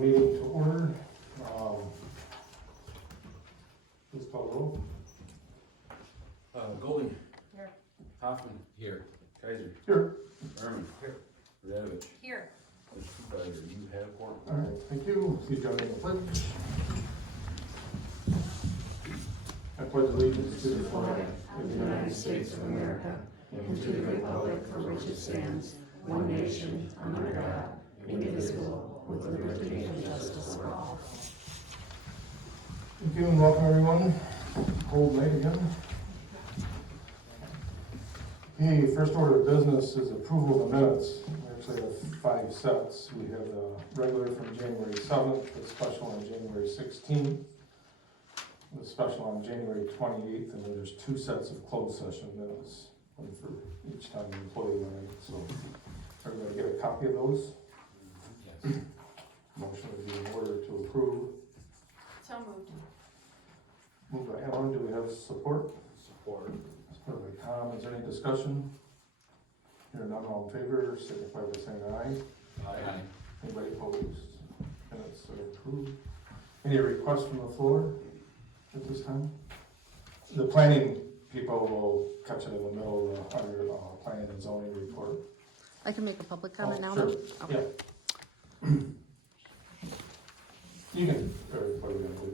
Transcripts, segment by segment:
Meeting to order. Please call the roll. Golding. Here. Hoffman. Here. Kaiser. Here. Erman. Here. Radovich. Here. Mr. Supervisor, you have quorum. All right, thank you. Please join me in the pledge. I pledge allegiance to the flag of the United States of America and to the republic for which it stands, one nation, under God, indivisible, with liberty and justice for all. Thank you and welcome everyone. Cold night again. Okay, first order of business is approval of the minutes. We actually have 5 sets. We have the regular from January 7th, the special on January 16th, the special on January 28th, and then there's 2 sets of closed session minutes, one for each time the employee went in. So everybody get a copy of those? Yes. Motion would be in order to approve. So moved. Moved by Ellen, do we have support? Support. Support by Tom, is there any discussion? Hearing none, all in favor, signify by saying aye. Aye. Anybody opposed? Minutes are approved. Any requests from the floor at this time? The planning people will catch it in the middle of the, under, planning and zoning report. I can make a public comment now, Sure. though? Okay. Yeah. You can, or what are we gonna do?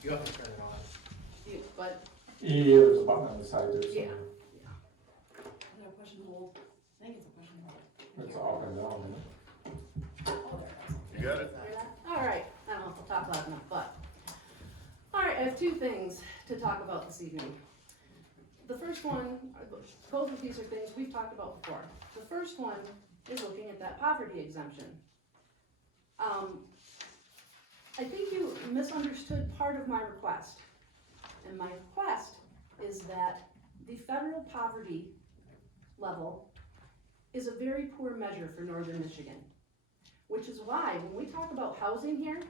You have to turn it on. But, Yeah, there's a button on the side there. yeah. Is it a push and hold? I think it's a push and hold. It's up and down, isn't it? Oh, there it is. You got it? All right, I don't know if I'll talk loud enough, but. All right, I have 2 things to talk about this evening. The first one, both of these are things we've talked about before. The first one is looking at that poverty exemption. I think you misunderstood part of my request. And my request is that the federal poverty level is a very poor measure for northern Michigan. Which is why, when we talk about housing here,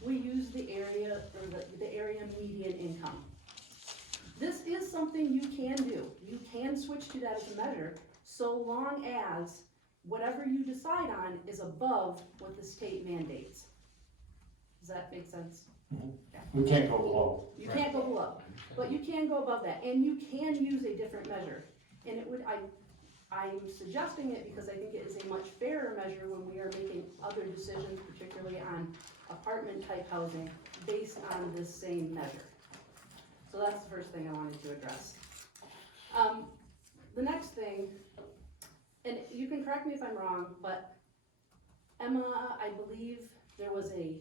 we use the area, or the area median income. This is something you can do. You can switch to that as a measure, so long as whatever you decide on is above what the state mandates. Does that make sense? We can't go below. You can't go below, but you can go above that, and you can use a different measure. And it would, I'm suggesting it because I think it is a much fairer measure when we are making other decisions, particularly on apartment type housing, based on this same measure. So that's the first thing I wanted to address. The next thing, and you can correct me if I'm wrong, but Emma, I believe there was a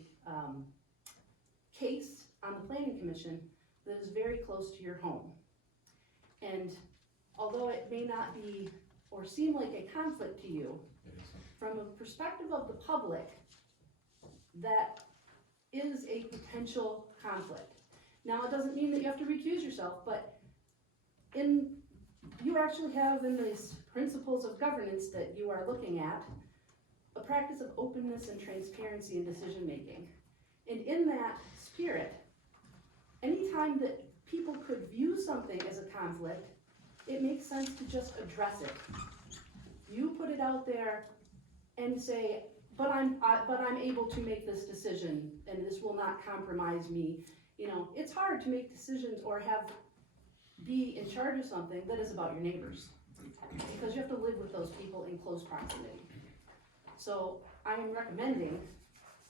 case on the planning commission that is very close to your home. And although it may not be or seem like a conflict to you, from a perspective of the public, that is a potential conflict. Now, it doesn't mean that you have to recuse yourself, but you actually have in these principles of governance that you are looking at, a practice of openness and transparency in decision making. And in that spirit, anytime that people could view something as a conflict, it makes sense to just address it. You put it out there and say, but I'm able to make this decision and this will not compromise me. You know, it's hard to make decisions or be in charge of something that is about your neighbors, because you have to live with those people in close proximity. So I am recommending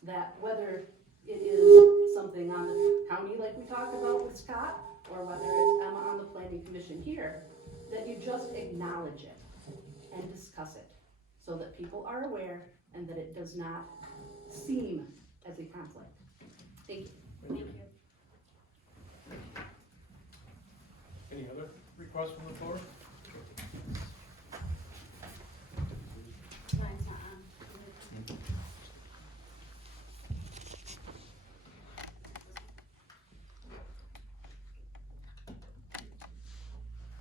that whether it is something on the county like we talked about with Scott, or whether it's Emma on the planning commission here, that you just acknowledge it and discuss it so that people are aware and that it does not seem as a conflict. Thank you. Thank you. Any other requests from the floor? Mine's not on.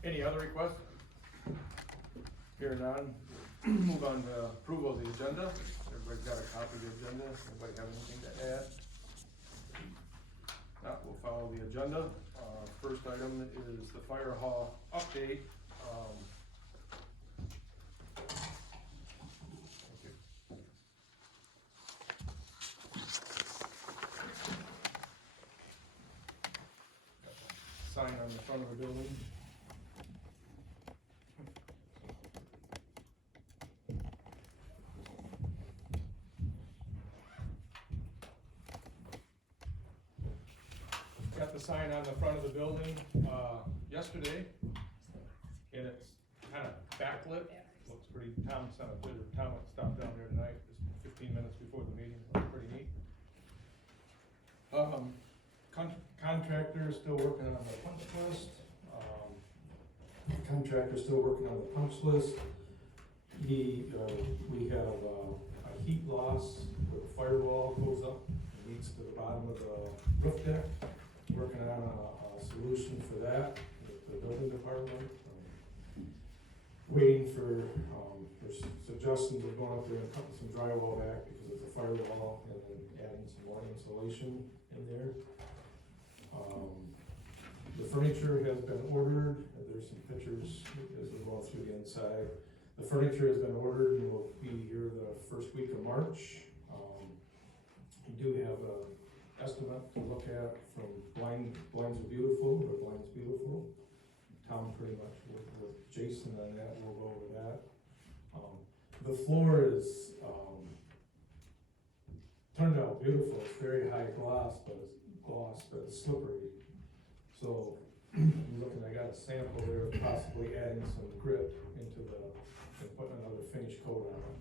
Any other requests? Here none. Move on to approval of the agenda. Everybody's got a copy of the agenda. Anybody have anything to add? Not, we'll follow the agenda. First item is the fire hall update. sign on the front of the building. Got the sign on the front of the building, yesterday, and it's kind of backlit, looks pretty, Tom stopped down there tonight, just 15 minutes before the meeting, looks pretty neat. Contractor still working on the punch list, contractor's still working on the punch list. We have a heat loss where the firewall goes up and leads to the bottom of the roof deck. Working on a solution for that with the building department. Waiting for, there's suggestions of going up there and cutting some drywall back because of the firewall and then adding some more insulation in there. The furniture has been ordered, there's some pictures as we're going through the inside. The furniture has been ordered and will be here the first week of March. We do have a estimate to look at from Blinds Are Beautiful, or Blinds Beautiful. Tom pretty much worked with Jason on that, we'll go over that. The floor is, turned out beautiful, it's very high gloss, but it's slippery. So, I'm looking, I got a sample there of possibly adding some grit into and putting another finish coat on it.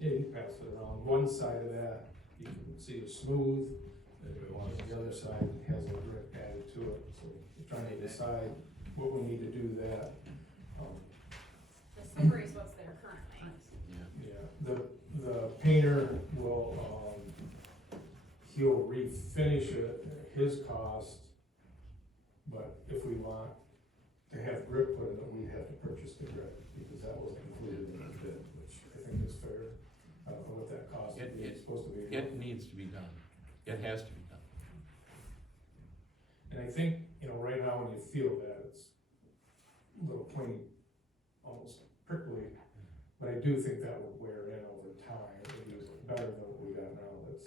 Yeah, you can pass it around. One side of that, you can see it's smooth, and the other side has a grit added to it, so we're trying to decide what we need to do that. The slippery is what's there currently. Yeah, the painter will, he'll refinish it at his cost, but if we want to have grit put in it, we have to purchase the grit, because that wasn't included in the bid, which I think is fair. I don't know what that cost would be, it's supposed to be. It needs to be done. It has to be done. And I think, right now when you feel that, it's a little pointy, almost prickly, but I do think that will wear in over time. It'll be better than what we got now. It's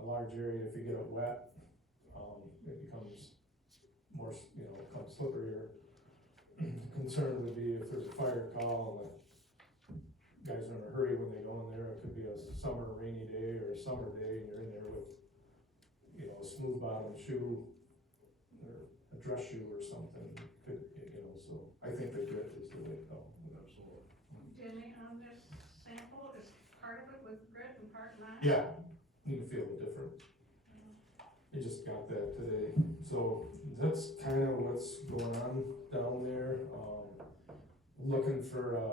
a large area, if you get it wet, it becomes more, becomes slipperier. Concern would be if there's a fire call and the guys are in a hurry when they go in there, it could be a summer rainy day or a summer day, and you're in there with, a smooth bottom shoe or a dress shoe or something, could, so I think the grit is the way to go. Absolutely. Jimmy, on this sample, is part of it with grit and part not? Yeah, you can feel the difference. I just got that today, so that's kind of what's going on down there. Looking for a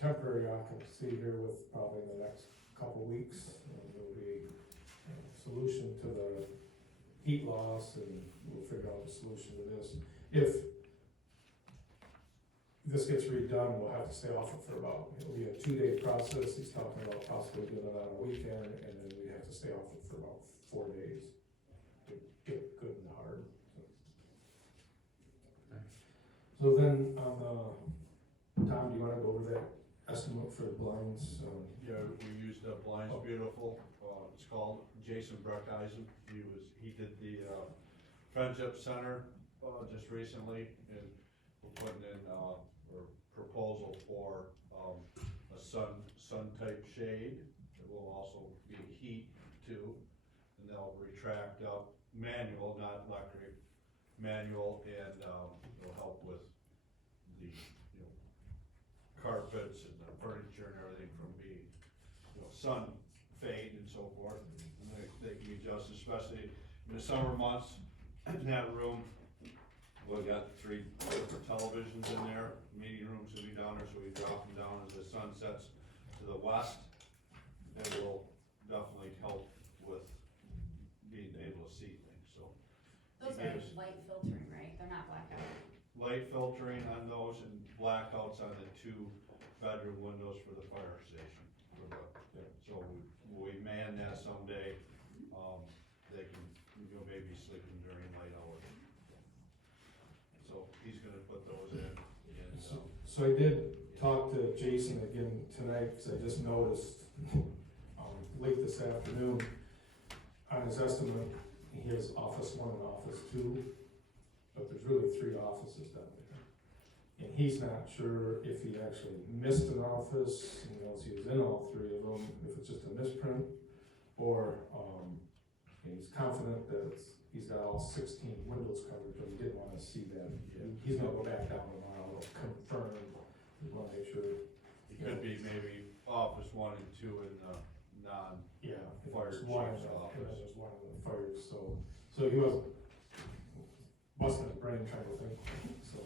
temporary occupancy here with probably in the next couple weeks. There'll be a solution to the heat loss, and we'll figure out the solution to this. If this gets redone, we'll have to stay off it for it'll be a 2-day process. He's talking about possibly doing it on a weekend, and then we have to stay off it for about 4 days to get it good and hard. So then, Tom, do you wanna go over that estimate for the blinds? Yeah, we used Blinds Beautiful, it's called Jason Bruckeisen. He did the Friendship Center just recently, and we're putting in a proposal for a sun type shade. It will also be heat too, and they'll retract up, manual, not electric, manual, and it'll help with the carpets and the furniture and everything from being sun fade and so forth. And they can be adjusted, especially in the summer months. In that room, we got 3 different televisions in there. Meeting rooms will be down there, so we drop them down as the sun sets to the west. It will definitely help with being able to see things. So Those are light filtering, right? They're not blackout. light filtering on those and blackouts on the 2 bedroom windows for the fire station. So we man that someday. They can, maybe sleeping during light hours. So he's gonna put those in. And, So I did talk to Jason again tonight, because I just noticed, late this afternoon, on his estimate, he has office one and office two, but there's really 3 offices down there. And he's not sure if he actually missed an office, he knows he was in all 3 of them, if it's just a misprint, or, and he's confident that he's got all 16 windows covered, but he didn't wanna see that. He's gonna go back down tomorrow, confirm, we wanna make sure. It could be maybe office 1 and 2 in the non, Yeah, if Fire there's one, chief's and then office. there's one of the fires, so he was busting his brain trying to think, so.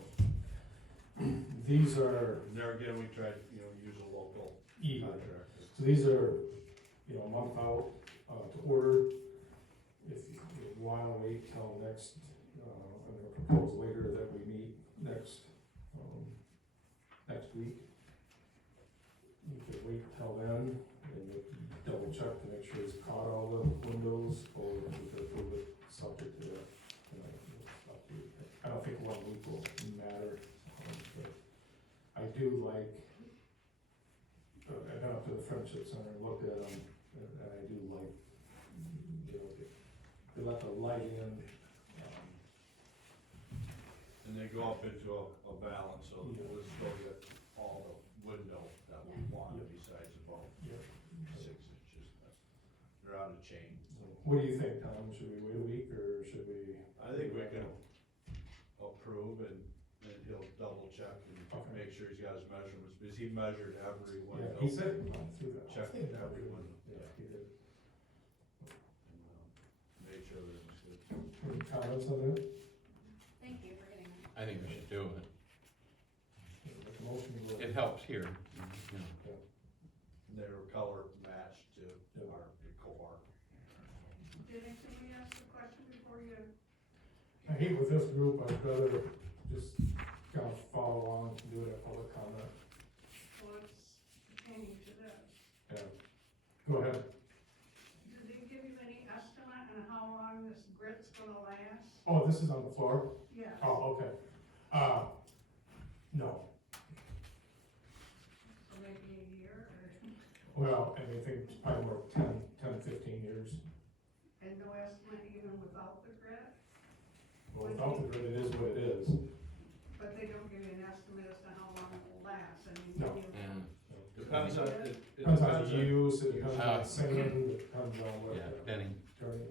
These are, and there again, we tried, use a local contractor. so these are, a month out, to order. If you wanna wait till next, I'm gonna propose later that we meet next week. You could wait till then, and we double check to make sure he's caught all the windows, or we could approve it subject to that. It's up to you. I don't think 1 week will matter, but I do like, I got up to the Friendship Center and looked at them, and I do like, they let the light in, And they go up into a balance, so Yeah. we'll still get all the window that we want besides about yeah. 6 inches. They're out of chain. So, what do you think, Tom? Should we wait a week, or should we? I think we can approve and he'll double check and Okay. make sure he's got his measurements, because he measured every Yeah, window. he said he went through that. Checked every window. Yeah, he did. And, made sure everything was good. Any comments on that? Thank you for getting that. I think we should do it. Make a motion to. It helps here, you know. And they were color matched to Yeah. our decor. Did we ask the question before you? I hate with this group, I'd rather just kind of follow along and do it at public comment. Well, it's pertaining to this. Yeah. Go ahead. Did they give you any estimate on how long this grit's gonna last? Oh, this is on the floor? Yes. Oh, okay. No. So maybe a year Well, I think it's probably more 10, 15 years. and no estimate even without the grit? Well, without the grid, it is what it is. But they don't give you an estimate as to how long it will last, I mean, No. you- Yeah, Depends on, it Depends on depends the on, use, it depends on Uh, sand, it depends on what. yeah, Denny. Attorney.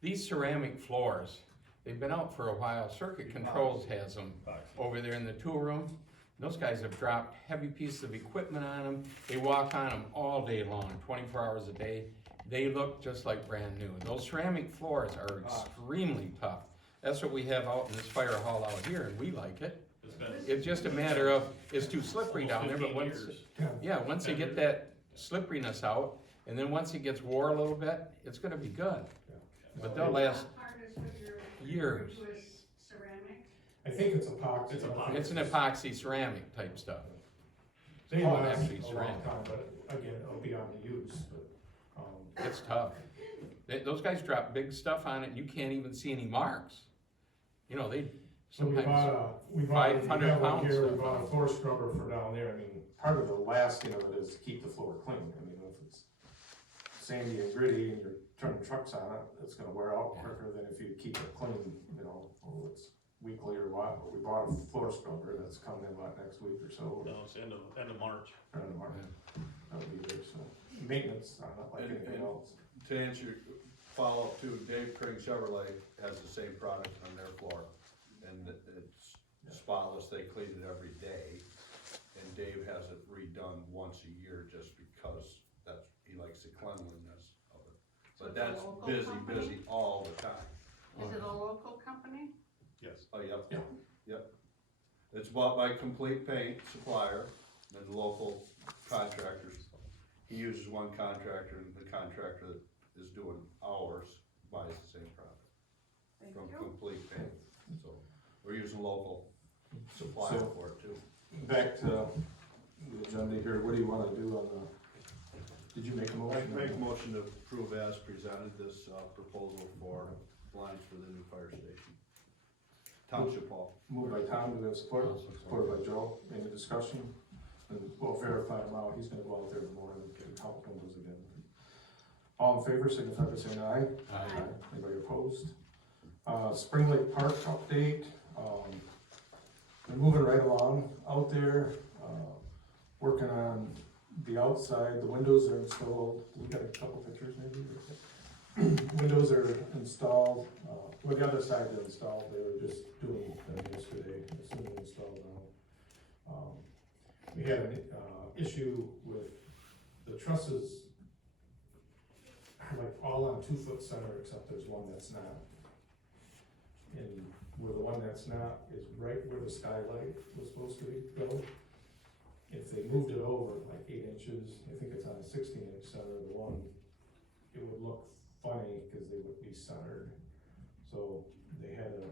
These ceramic floors, they've been out for a while. Circuit Controls has them over there in the tool room. Those guys have dropped heavy pieces of equipment on them. They walk on them all day long, 24 hours a day. They look just like brand new. Those ceramic floors are extremely tough. That's what we have out in this fire hall out here, and we like it. It's just a matter of, it's too slippery down there, but once, once they get that slipperiness out, and then once it gets wore a little bit, it's gonna be good. But they'll last That part is what you're years. referring to as ceramic? I think it's epoxy. It's epoxy. It's an epoxy ceramic type stuff. They Oh, last actually, a long ceramic. time, but again, it'll be on the use, but, It's tough. Those guys drop big stuff on it, and you can't even see any marks. You know, they so we sometimes, bought we 500 have one pounds here, we stuff. bought a floor scrubber for down there, I mean, part of the lasting of it is to keep the floor clean, I mean, if it's sandy and gritty and you're turning trucks on it, it's gonna wear out quicker than if you keep it clean, or it's weekly or what, but we bought a floor scrubber that's coming in about next week or so. No, it's end of March. Or end of March. That'll be good, so, maintenance on it like And- anything and- else. to answer your follow-up too, Dave Kring Chevrolet has the same product on their floor. And it's spotless, they clean it every day. And Dave has it redone once a year just because he likes the cleanliness of it. So But it's a that's local busy company? all the time. Is it a local company? Yes. Oh, yep. Yeah. Yep. It's bought by Complete Paint Supplier and local contractors. He uses one contractor, and the contractor that is doing ours buys the same product Thank from you. Complete Paint. So we're using local supplier So- for it too. Back to the agenda here, what do you wanna do on did you make a I motion? make a motion to approve as presented this proposal for blinds for the new fire station. Township Hall. Moved by Tom, do we have support? Supported by Joe, any discussion? And we'll verify him out, he's gonna go out there in the morning and count windows again. All in favor, signify by saying aye. Aye. Anybody opposed? Spring Lake Park update, they're moving right along out there, working on the outside, the windows are installed, we got a couple pictures maybe? Windows are installed, well, the other side is installed, they were just doing them yesterday, as soon as they installed now. We had an, issue with the trusses, like all on 2-foot center, except there's one that's not. And where the one that's not is right where the skylight was supposed to go. If they moved it over like 8 inches, I think it's on a 16-inch center, the one, it would look funny because they would be centered. So they had to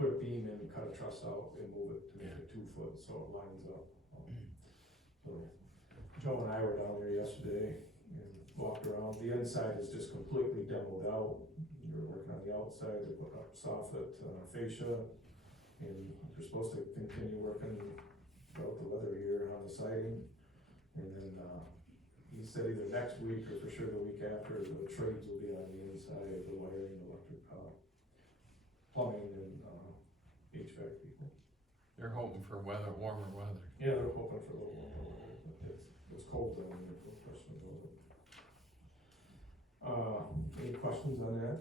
put a beam in, cut a truss out, and move it to make it 2 foot so it lines up. So Joe and I were down there yesterday and walked around. The inside is just completely demoed out. We were working on the outside, they put up soffit, fascia, and they're supposed to continue working throughout the weather here on the siding. And then, he said either next week or for sure the week after, the trades will be on the inside, the wiring, electric, plumbing, and, HVAC people. They're hoping for weather, warmer weather. Yeah, they're hoping for a little more weather, but it was cold down there, no question about it. Any questions on that?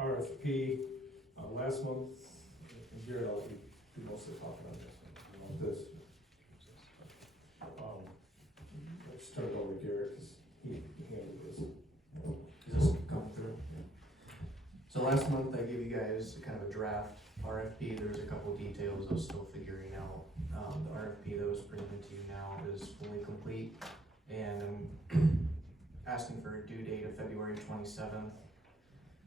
RFP, last month, and Garrett, I'll do most of the talking on this. I'll just turn it over to Garrett, because he handled this. Is this coming through? Yeah. So last month I gave you guys kind of a draft RFP. There's a couple details I was still figuring out. The RFP that was presented to you now is fully complete, and I'm asking for a due date of February 27th.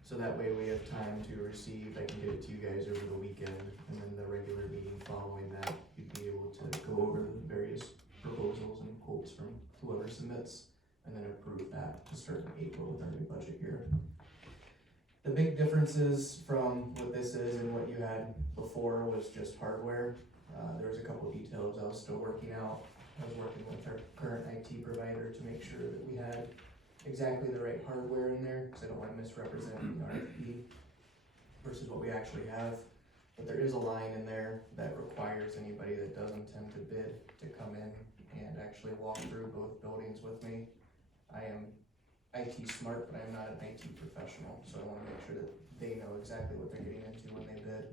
So that way we have time to receive, I can get it to you guys over the weekend, and then the regular meeting following that, you'd be able to go over the various proposals and quotes from whoever submits, and then approve that to start in April with our new budget year. The big differences from what this is and what you had before was just hardware. There was a couple details I was still working out. I was working with our current IT provider to make sure that we had exactly the right hardware in there, because I don't want to misrepresent the RFP versus what we actually have. But there is a line in there that requires anybody that does intend to bid to come in and actually walk through both buildings with me. I am IT smart, but I'm not an IT professional, so I want to make sure that they know exactly what they're getting into when they bid.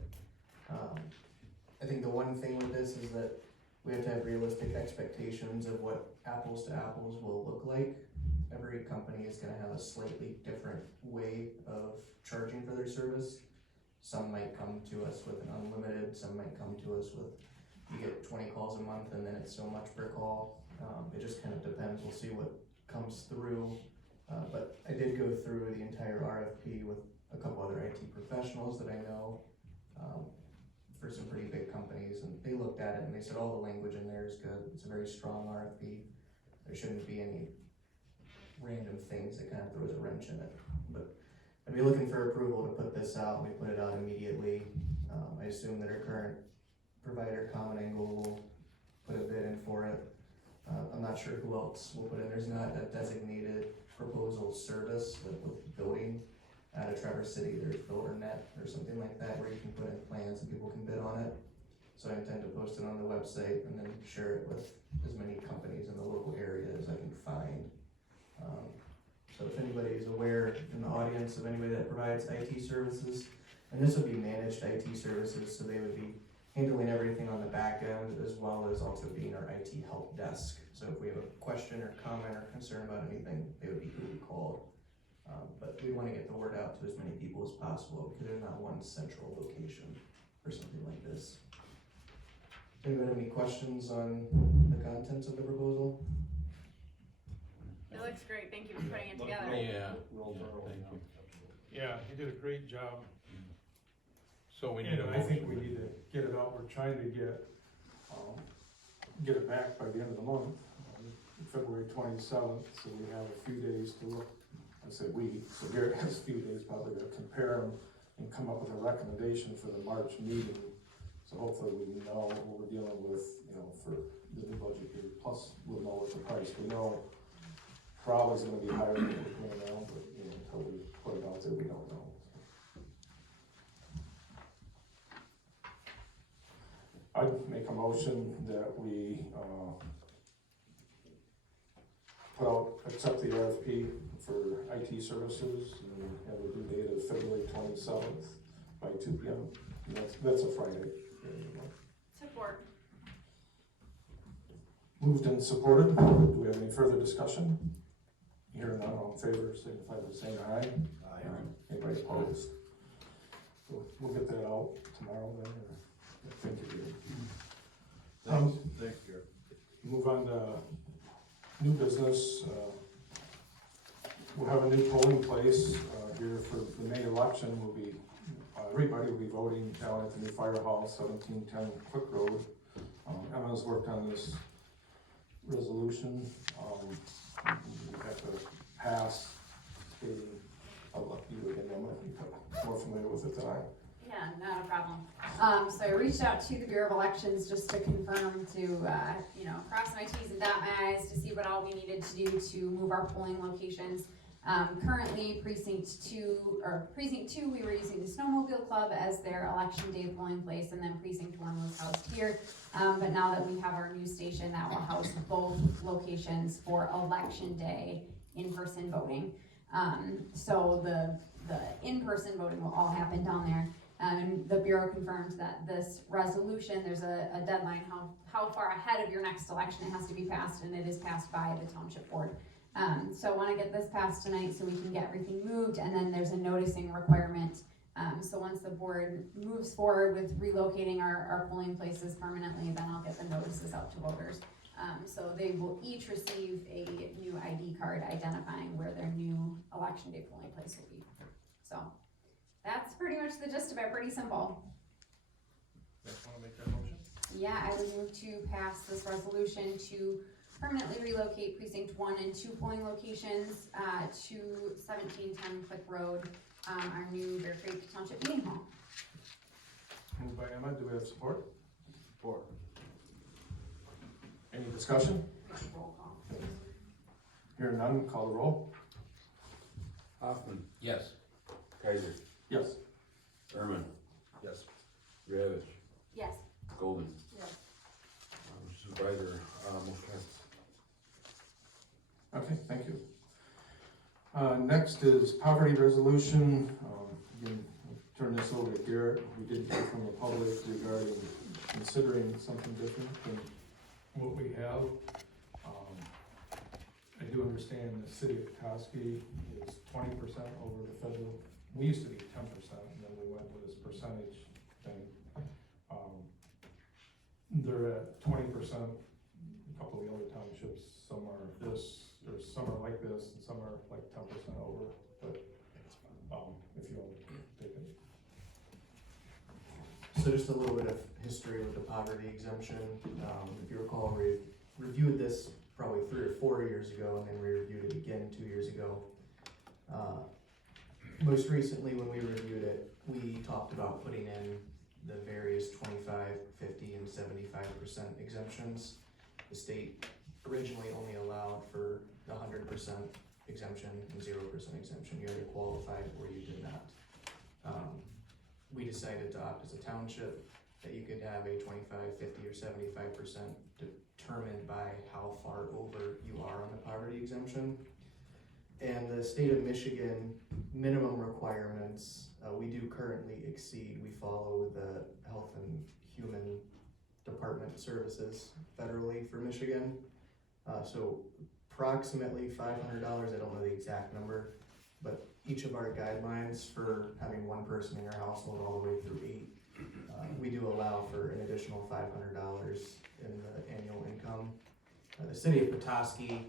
I think the one thing with this is that we have to have realistic expectations of what apples to apples will look like. Every company is going to have a slightly different way of charging for their service. Some might come to us with an unlimited, some might come to us with, you get 20 calls a month and then it's so much per call. It just kind of depends, we'll see what comes through. But I did go through the entire RFP with a couple other IT professionals that I know for some pretty big companies, and they looked at it and they said all the language in there is good. It's a very strong RFP. There shouldn't be any random things that kind of throws a wrench in it. But I'd be looking for approval to put this out, and we put it out immediately. I assume that our current provider, Common Angle, will put a bid in for it. I'm not sure who else will put in. There's not a designated proposal service with building out of Traverse City. There's BuilderNet or something like that where you can put in plans and people can bid on it. So I intend to post it on the website and then share it with as many companies in the local area as I can find. So if anybody is aware in the audience of anybody that provides IT services, and this would be managed IT services, so they would be handling everything on the back end as well as also being our IT help desk. So if we have a question or comment or concern about anything, they would be who we call. But we want to get the word out to as many people as possible because there's not one central location for something like this. Anybody have any questions on the contents of the proposal? It looks great, thank you for putting it together. Yeah. Thank you. Yeah, he did a great job. So we need a And I think we motion. need to get it out, we're trying to get it back by the end of the month, February 27th, so we have a few days to look. I say we, so Garrett has a few days probably to compare them and come up with a recommendation for the March meeting. So hopefully we know what we're dealing with, for the new budget year, plus we'll know what the price. We know probably is gonna be higher than we're paying now, but, you know, until we put it out there, we don't know. I'd make a motion that we, accept the RFP for IT services and have a due date of February 27th by 2 p.m. And that's a Friday. Support. Moved and supported. Do we have any further discussion? Hearing none, all in favor, signify by saying aye. Aye. Anybody opposed? So we'll get that out tomorrow then, or I think it is. Thanks, Gary. Move on to new business. We'll have a new polling place here for the May election. Will be everybody will be voting down at the new firehouse, 1710 Quick Road. Emma's worked on this resolution. We have to pass stating, I'll let you again, Emma, you're more familiar with it than I am. Yeah, not a problem. So I reached out to the Bureau of Elections just to confirm to, cross my T's and dot my I's to see what all we needed to do to move our polling locations. Currently precinct two, we were using the Snowmobile Club as their election day polling place, and then precinct 1 was housed here. But now that we have our new station, that will house both locations for election day in-person voting. So the in-person voting will all happen down there. And the Bureau confirmed that this resolution, there's a deadline, how far ahead of your next election it has to be passed, and it is passed by the Township Board. So I want to get this passed tonight so we can get everything moved, and then there's a noticing requirement. So once the board moves forward with relocating our polling places permanently, then I'll get the notices out to voters. So they will each receive a new ID card identifying where their new election day polling place will be. So that's pretty much the gist of it, pretty simple. Next, wanna make that motion? Yeah, I would move to pass this resolution to permanently relocate precinct 1 and 2 polling locations to 1710 Quick Road, our new Bear Creek Township Meeting Hall. Moved by Emma, do we have support? Support. Any discussion? Roll call. Hearing none, call the roll. Hoffman, Yes. Kaiser, Yes. Erman, Yes. Ravitch, Yes. Golden. Yes. Supervisor, motion passes. Okay, thank you. Next is poverty resolution. Again, I'll turn this over to Garrett. We did hear from the public regarding considering something different than What we have, I do understand the city of Petoskey is 20% over the federal. We used to be 10%, and then we went with this percentage thing. They're at 20%, a couple of the other townships, some are this, or some are like this, and some are like 10% over, but, if you want to take it. So just a little bit of history with the poverty exemption. If you recall, we reviewed this probably 3 or 4 years ago, and then we reviewed it again 2 years ago. Most recently, when we reviewed it, we talked about putting in the various 25, 50, and 75% exemptions. The state originally only allowed for the 100% exemption and 0% exemption. You either qualified or you did not. We decided to opt as a township that you could have a 25, 50, or 75% determined by how far over you are on the poverty exemption. And the state of Michigan minimum requirements, we do currently exceed. We follow the Health and Human Department services federally for Michigan. So approximately $500, I don't know the exact number, but each of our guidelines for having one person in your household all the way through 8, we do allow for an additional $500 in the annual income. The city of Petoskey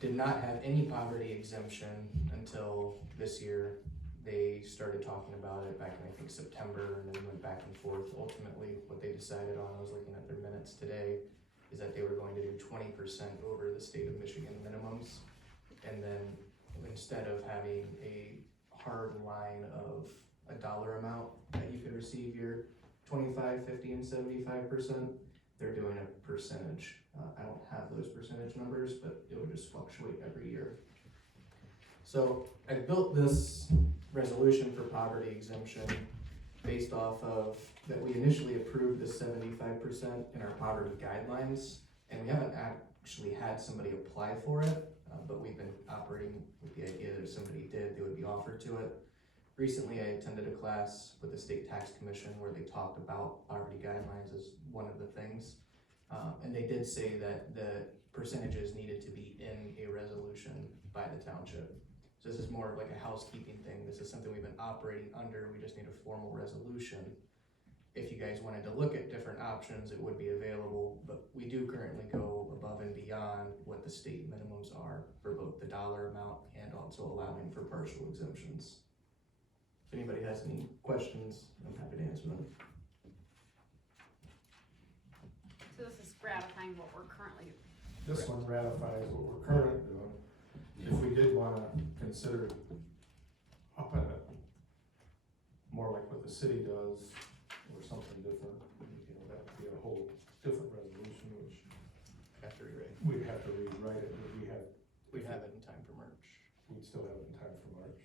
did not have any poverty exemption until this year. They started talking about it back in, I think, September, and then went back and forth. Ultimately, what they decided on, I was looking at their minutes today, is that they were going to do 20% over the state of Michigan minimums. And then instead of having a hard line of a dollar amount that you could receive your 25, 50, and 75%, they're doing a percentage. I don't have those percentage numbers, but it would just fluctuate every year. So I built this resolution for poverty exemption based off of that we initially approved the 75% in our poverty guidelines, and we haven't actually had somebody apply for it, but we've been operating with the idea that if somebody did, they would be offered to it. Recently, I attended a class with the State Tax Commission where they talked about poverty guidelines as one of the things. And they did say that the percentages needed to be in a resolution by the township. So this is more of like a housekeeping thing. This is something we've been operating under. We just need a formal resolution. If you guys wanted to look at different options, it would be available, but we do currently go above and beyond what the state minimums are for both the dollar amount and also allowing for partial exemptions. If anybody has any questions, I'm happy to answer them. So this is ratifying what we're currently doing. This one ratifies what we're currently doing. If we did wanna consider upping it, more like what the city does, or something different, you know, that would be a whole different resolution, which Have to rewrite. we'd have to rewrite it, but We'd have it in time for March. we'd still have it in time for March.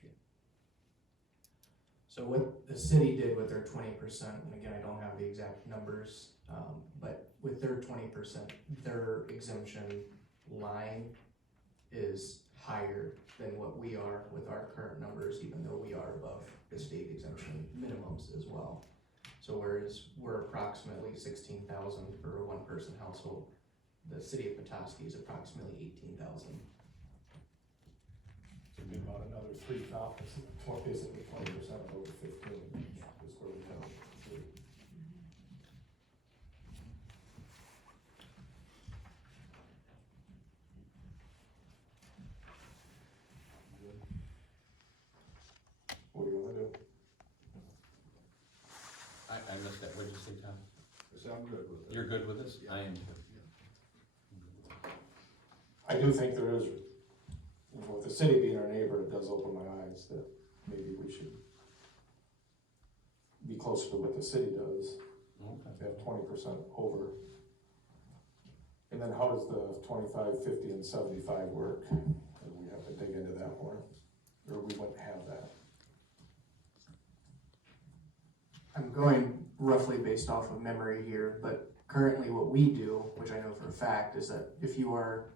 So what the city did with their 20%, and again, I don't have the exact numbers, but with their 20%, their exemption line is higher than what we are with our current numbers, even though we are above the state exemption minimums as well. So whereas we're approximately 16,000 for a one-person household, the city of Petoskey is approximately 18,000. So it'd be about another 3,000, basically 20% of over 15 is where we have. What do you wanna do? I missed that, what'd you say, Tom? I said I'm good with it. You're good with this? Yeah. I am too. I do think there is, you know, with the city being our neighbor, it does open my eyes that maybe we should be closer to what the city does. Okay. They have 20% over. And then how does the 25, 50, and 75 work? We have to dig into that more, or we wouldn't have that. I'm going roughly based off of memory here, but currently what we do, which I know for a fact, is that if you are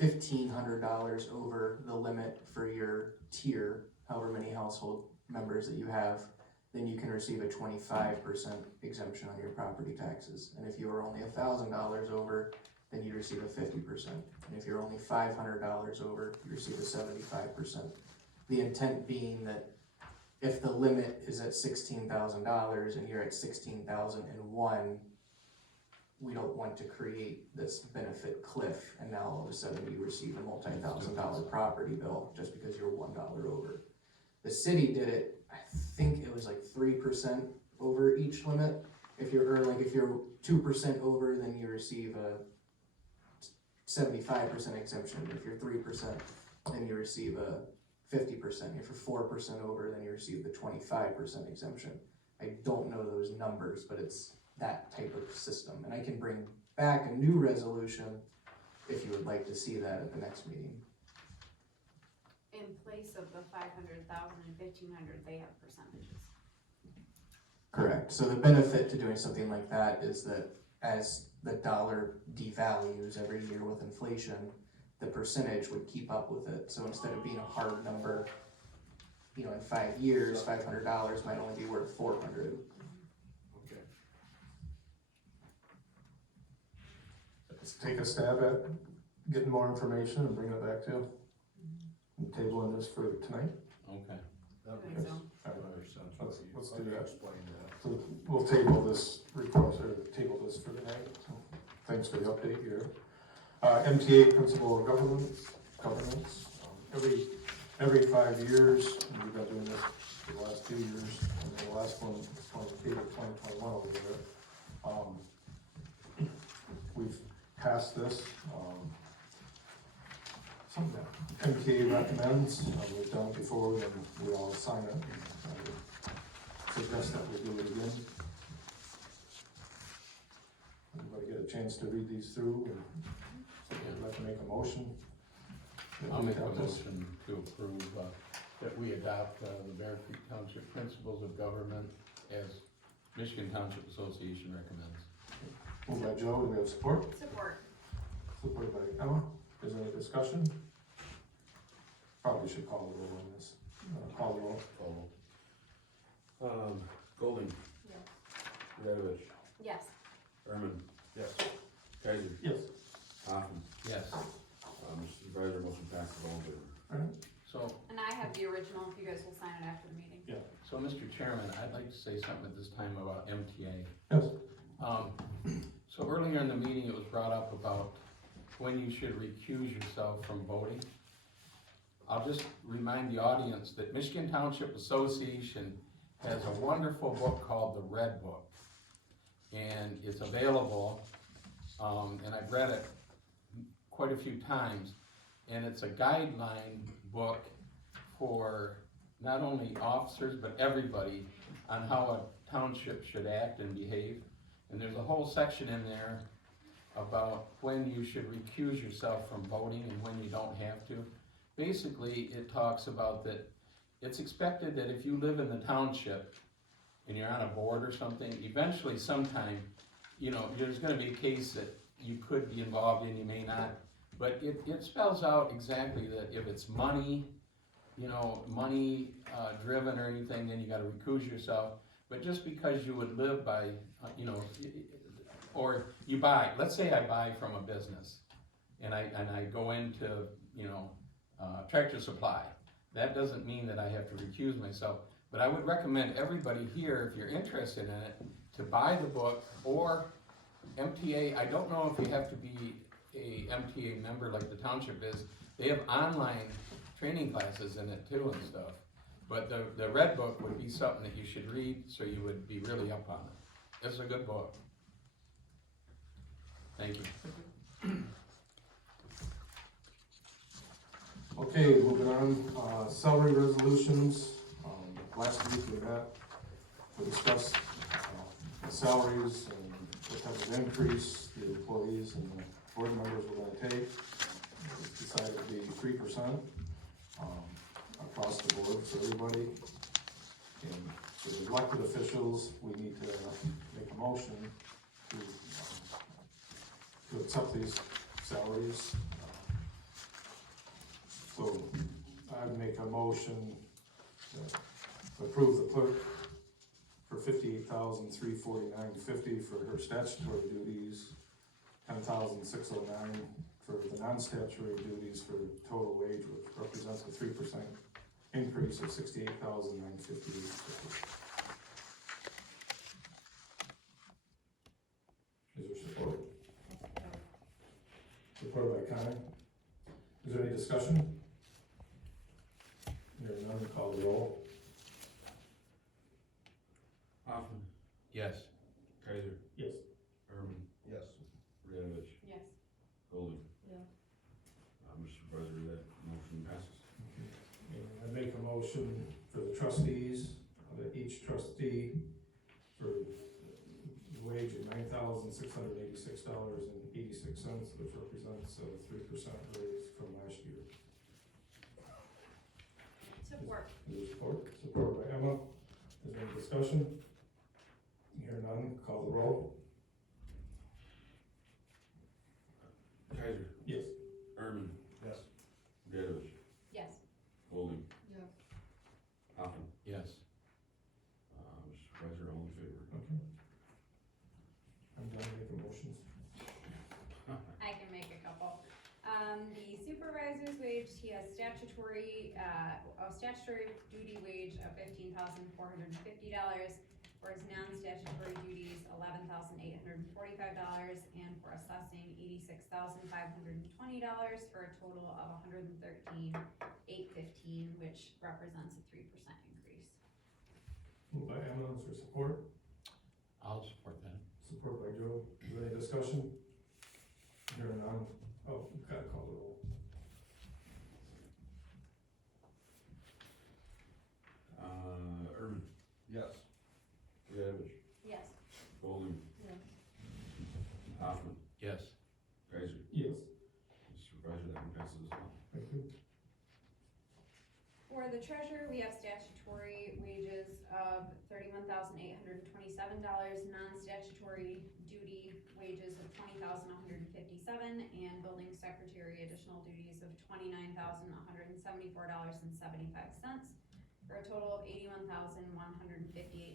$1,500 over the limit for your tier, however many household members that you have, then you can receive a 25% exemption on your property taxes. And if you are only $1,000 over, then you receive a 50%. And if you're only $500 over, you receive a 75%. The intent being that if the limit is at $16,000 and you're at $16,001, we don't want to create this benefit cliff and now all of a sudden you receive a multi-$1,000 property bill just because you're $1 over. The city did it, I think it was like 3% over each limit. If you're 2% over, then you receive a 75% exemption. If you're 3%, then you receive a 50%. If you're 4% over, then you receive the 25% exemption. I don't know those numbers, but it's that type of system. And I can bring back a new resolution if you would like to see that at the next meeting. In place of the 500,000 and 1,500, they have percentages. Correct. So the benefit to doing something like that is that as the dollar devalues every year with inflation, the percentage would keep up with it. So instead of being a hard number, you know, in 5 years, $500 might only be worth $400. Okay. Let's take a stab at getting more information and bringing it back to you. And tabling this for tonight. Okay. That I think makes so. Let's do Okay, that. explain that. So we'll table this request, or table this for tonight. So thanks for the update here. MTA Principle of Governance. Every 5 years, and we've been doing this for the last 2 years, and the last one, 2021 over there. We've passed this, something that MTA recommends, we've done it before, and we all sign it. I would suggest that we do it again. everybody get a chance to read these through, and so I'd like to make a motion. I'll make a motion to approve, that we adopt, the Bear Creek Township Principles of Government as Michigan Township Association recommends. Moved by Joe, do we have support? Support. Supported by Emma, is there any discussion? Probably should call the roll on this, call the roll. Golding. Yes. Radovich. Yes. Herman. Yes. Kaiser. Yes. Hoffman. Yes, Mr. Supervisor, motion passes all in favor. Alright, so, And I have the original, if you guys will sign it after the meeting. so Mr. Chairman, I'd like to say something at this time about MTA. yes, So earlier in the meeting, it was brought up about when you should recuse yourself from voting. I'll just remind the audience that Michigan Township Association has a wonderful book called the Red Book. And it's available, and I've read it quite a few times. And it's a guideline book for not only officers, but everybody on how a township should act and behave. And there's a whole section in there about when you should recuse yourself from voting and when you don't have to. Basically, it talks about that it's expected that if you live in the township and you're on a board or something, eventually sometime, you know, there's gonna be a case that you could be involved in, you may not. But it spells out exactly that if it's money, you know, money driven or anything, then you gotta recuse yourself. But just because you would live by, you know, or you buy, let's say I buy from a business and I go into, you know, Tractor Supply. That doesn't mean that I have to recuse myself, but I would recommend everybody here, if you're interested in it, to buy the book or MTA. I don't know if you have to be a MTA member like the township is. They have online training classes in it too and stuff. But the Red Book would be something that you should read, so you would be really up on it. It's a good book. Thank you. okay, moving on, salary resolutions, last week we met, we discussed, the salaries and what type of increase the employees and the board members were gonna take. We decided to be 3%, across the board for everybody. And for the elected officials, we need to make a motion to accept these salaries. So I'd make a motion to approve the clerk for $58,349.50 for her statutory duties, $10,609 for the non-statutory duties for total wage, which represents a 3% increase of $68,958.50. Is there support? Supported by Connie. Is there any discussion? Hearing none, call the roll. Hoffman. Yes. Kaiser. Yes. Herman. Yes. Radovich. Yes. Golding. Yeah. Mr. Supervisor, that motion passes. And I make a motion for the trustees, that each trustee for a wage of $9,686.86, which represents a 3% raise from last year. Support. Is there support? Support by Emma. Is there any discussion? Hear none, call the roll. Kaiser. Yes. Herman. Yes. Radovich. Yes. Golding. Yeah. Hoffman. Yes. Mr. Supervisor, all in favor. Okay. I'm done making motions. I can make a couple. The supervisor's wage, he has statutory duty wage of $15,450. For his non-statutory duties, $11,845, and for assessing, $86,520, for a total of $113,815, which represents a 3% increase. Moved by Emma, is there support? I'll support that. Support by Joe. Is there any discussion? Hearing none. Oh, we've got to call the roll. Herman. Yes. Radovich. Yes. Golding. Yeah. Hoffman. $29,157, and building secretary additional duties of $29,174.75, for a total of $81,158.75.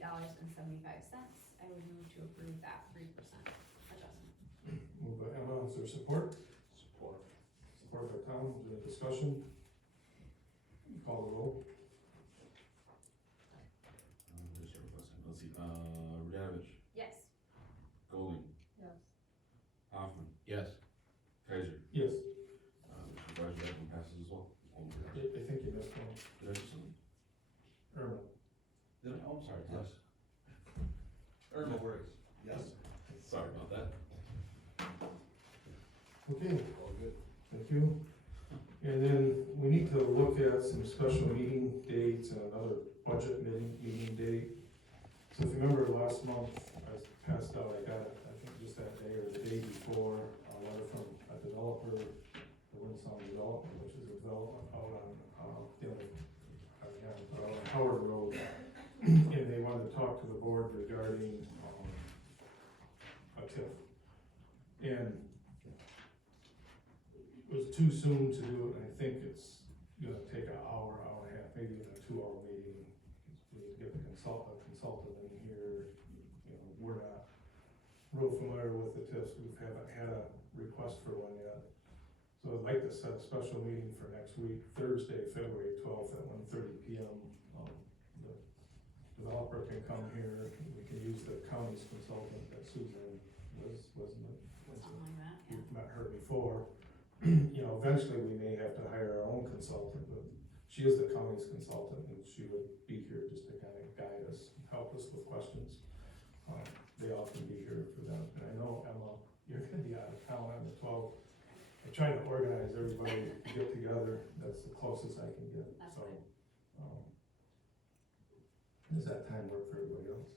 I would move to approve that 3% adjustment. Moved by Emma, is there support? Support. Support by Tom, is there discussion? Call the roll. Let's see, Radavich, Yes. Golding, Yes. Hoffman, Yes. Kaiser. Yes. Mr. Supervisor, that one passes as well. I think you missed one. Did I just, Irma. did I, oh, I'm sorry, yes. Irma Works. Yes. Sorry about that. Okay, All good. thank you. And then we need to look at some special meeting dates and another budget meeting date. So if you remember last month, I passed out, I got it, I think just that day or the day before, a letter from a developer, the Winsong Development, which is a development out on, Howard Road. And they wanted to talk to the board regarding, a TIF. And it was too soon to do it, and I think it's gonna take an hour, hour and a half, maybe even a 2-hour meeting. We need to get the consultant in here, you know, we're not real familiar with the TIFs, we haven't had a request for one yet. So I'd like to set a special meeting for next week, Thursday, February 12th at 1:30 PM. The developer can come here, we can use the county's consultant that Susan wasn't it? Something like that, yeah. You've met her before. You know, eventually we may have to hire our own consultant, but she is the county's consultant and she would be here just to kind of guide us, help us with questions. They all can be here for them. And I know, Emma, you're gonna be out of town on the 12th. I tried to organize everybody to get together. That's the closest I can get, That's so. fine. Does that time work for everybody else?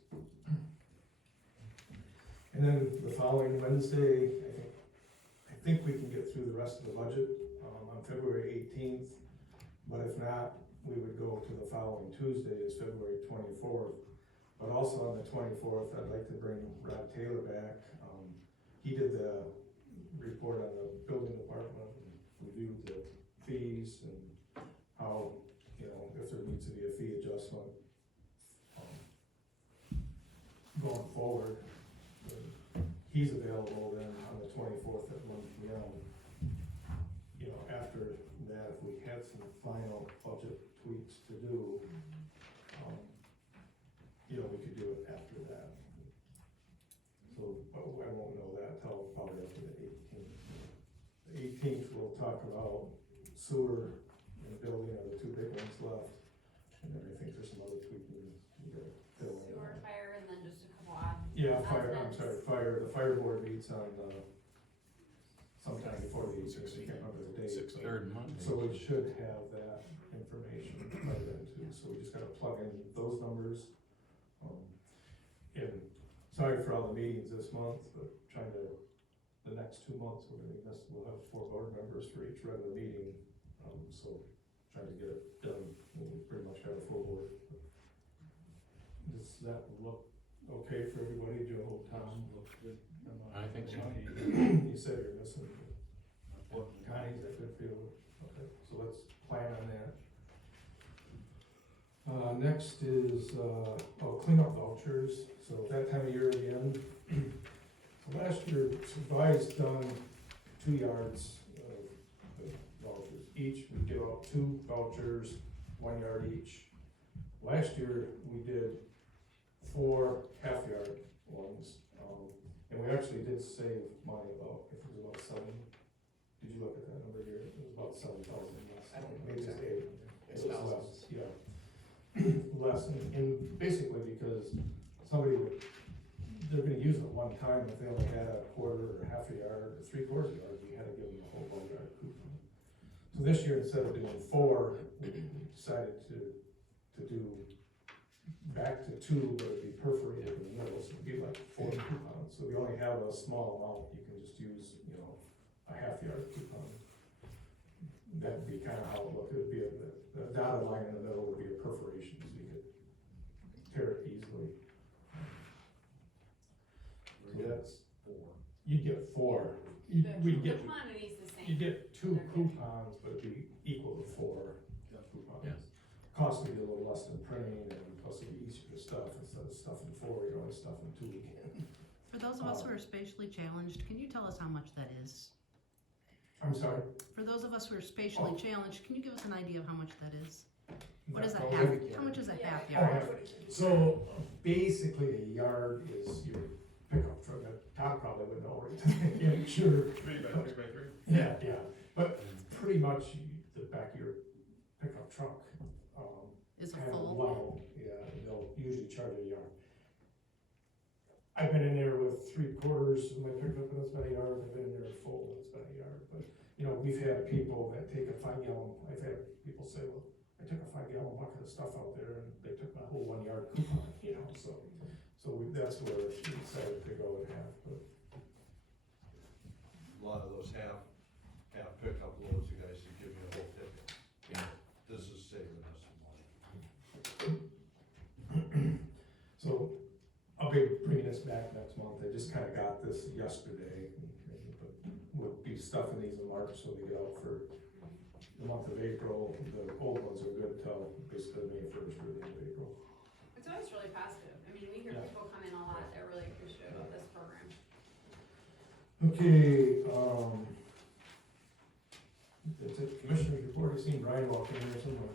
And then the following Wednesday, I think we can get through the rest of the budget, on February 18th. But if not, we would go to the following Tuesday, is February 24th. But also on the 24th, I'd like to bring Rod Taylor back. He did the report on the building department, and reviewed the fees and how, you know, if there needs to be a fee adjustment, going forward. He's available then on the 24th at 1 PM. You know, after that, if we had some final budget tweaks to do, you know, we could do it after that. So, but I won't know that till probably after the 18th. The 18th, we'll talk about sewer and building are the two big ones left. And then I think there's some other tweaking you gotta fill in. Sewer, fire, and then just a couple odd. Yeah, odds fire, and I'm ends. sorry, the fire board meets on, sometime before the 18th, I can't remember the date. but- Third Monday. So we should have that information by then too, so we just gotta plug in those numbers. And sorry for all the meetings this month, but trying to, the next 2 months, we'll have 4 board members for each regular meeting. So trying to get it done, we pretty much have a full board. Does that look okay for everybody, Joe, Tom? Looks good. I think so. You said you're missing, Connie, is that good for you? Okay, so let's plan on that. Next is, cleanup vouchers, so that time of year again. So last year, Supplies done 2 yards of vouchers. Each, we give out 2 vouchers, 1 yard each. Last year, we did 4 half-yard ones, and we actually did save money about, I think it was about 7. Did you look at that number here? It was about 7,000 less. I don't know Maybe it's exactly. 8. It's It was thousands. less, yeah. Less, and basically because somebody would, they're gonna use it one time, if they only had a quarter or half a yard or 3/4 yard, we had to give them a whole 1 yard coupon. So this year, instead of doing 4, we decided to do back to 2, but it'd be perforated in the middle, so it'd be like 4 coupons. So we only have a small amount, you can just use, you know, a half yard coupon. That'd be kind of how it looked, it'd be the dotted line in the middle would be a perforation, so you could tear it easily. So that's You get 4. We The get, quantity's the same. you get 2 coupons, but it'd be equal to 4 coupons. Cost me a little less than printing, and plus it'd be easier to stuff, instead of stuffing 4, you're only stuffing 2 again. For those of us who are spatially challenged, can you tell us how much that is? I'm sorry? For those of us who are spatially challenged, can you give us an idea of how much that is? What is a Not half, really. how much is a half Oh, yard? so basically a yard is your pickup truck. Todd probably would know, right? Yeah, sure. 3 by 3 by 3. Yeah, but pretty much the back of your pickup truck, Is it kind of full? level, yeah, and they'll usually charge a yard. I've been in there with 3/4 of my pickup and it's been a yard, I've been in there full and it's been a yard, but, you know, we've had people that take a 5-gallon, I've had people say, well, I took a 5-gallon bucket of stuff out there and they took my whole 1 yard coupon, you know, so that's where we decided to go with half, but. A lot of those half pickup loads, you guys can give me a whole pickup. Yeah. This is saving us some money. So I'll be bringing this back next month. I just kind of got this yesterday. But we'll be stuffing these in March so they get out for the month of April. The old ones are good till basically May 1st or the end of April. It's always really positive. I mean, we hear Yeah. people come in a lot, they're really appreciative of this program. Okay, that's it. Commissioner's report. I seen Brian walk in here somewhere.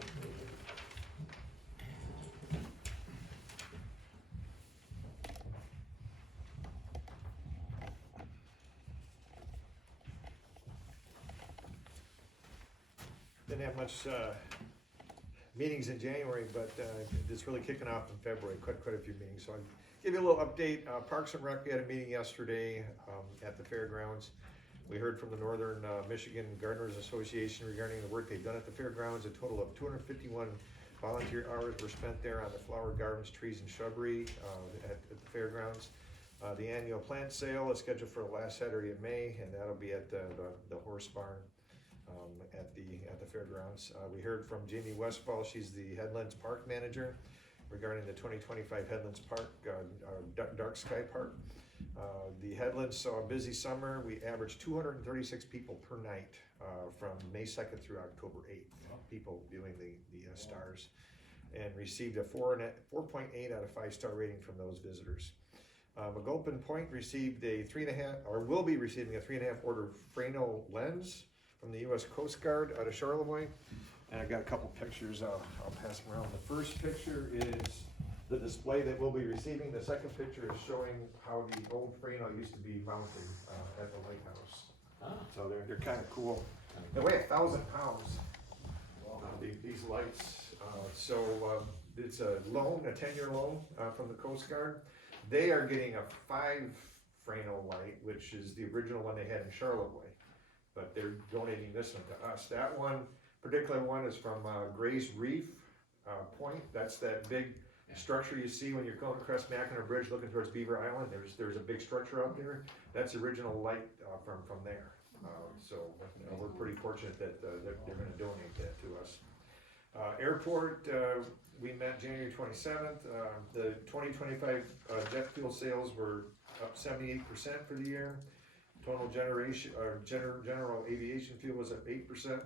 Didn't have much meetings in January, but it's really kicking off in February, quite a few meetings. So I'll give you a little update. Parks and Rec, we had a meeting yesterday at the fairgrounds. We heard from the Northern Michigan Gardeners Association regarding the work they've done at the fairgrounds. A total of 251 volunteer hours were spent there on the flower gardens, trees, and shrubbery at the fairgrounds. The annual plant sale is scheduled for the last Saturday of May, and that'll be at the horse barn at the fairgrounds. We heard from Jeannie Westfall. She's the Headlands Park Manager regarding the 2025 Headlands Park, Dark Sky Park. The Headlands saw a busy summer. We averaged 236 people per night from May 2nd through October 8th. People viewing the stars, and received a 4.8 out of 5-star rating from those visitors. McGopen Point received a 3.5, or will be receiving a 3.5 order Frano lens from the U.S. Coast Guard out of Charlevoix. And I've got a couple pictures, I'll pass them around. The first picture is the display that we'll be receiving. The second picture is showing how the old Frano used to be mounted at the lighthouse. So they're kind of cool. They weigh 1,000 pounds, these lights. It's a loan, a 10-year loan from the Coast Guard. They are getting a 5 Frano light, which is the original one they had in Charlevoix. But they're donating this one to us. That one, particular one, is from Gray's Reef Point. That's that big structure you see when you're going across Mackinac Bridge looking towards Beaver Island. There's a big structure out there. That's the original light from there. So we're pretty fortunate that they're going to donate that to us. Airport, we met January 27th. The 2025 jet fuel sales were up 78% for the year. Total generation, general aviation fuel was up 8%,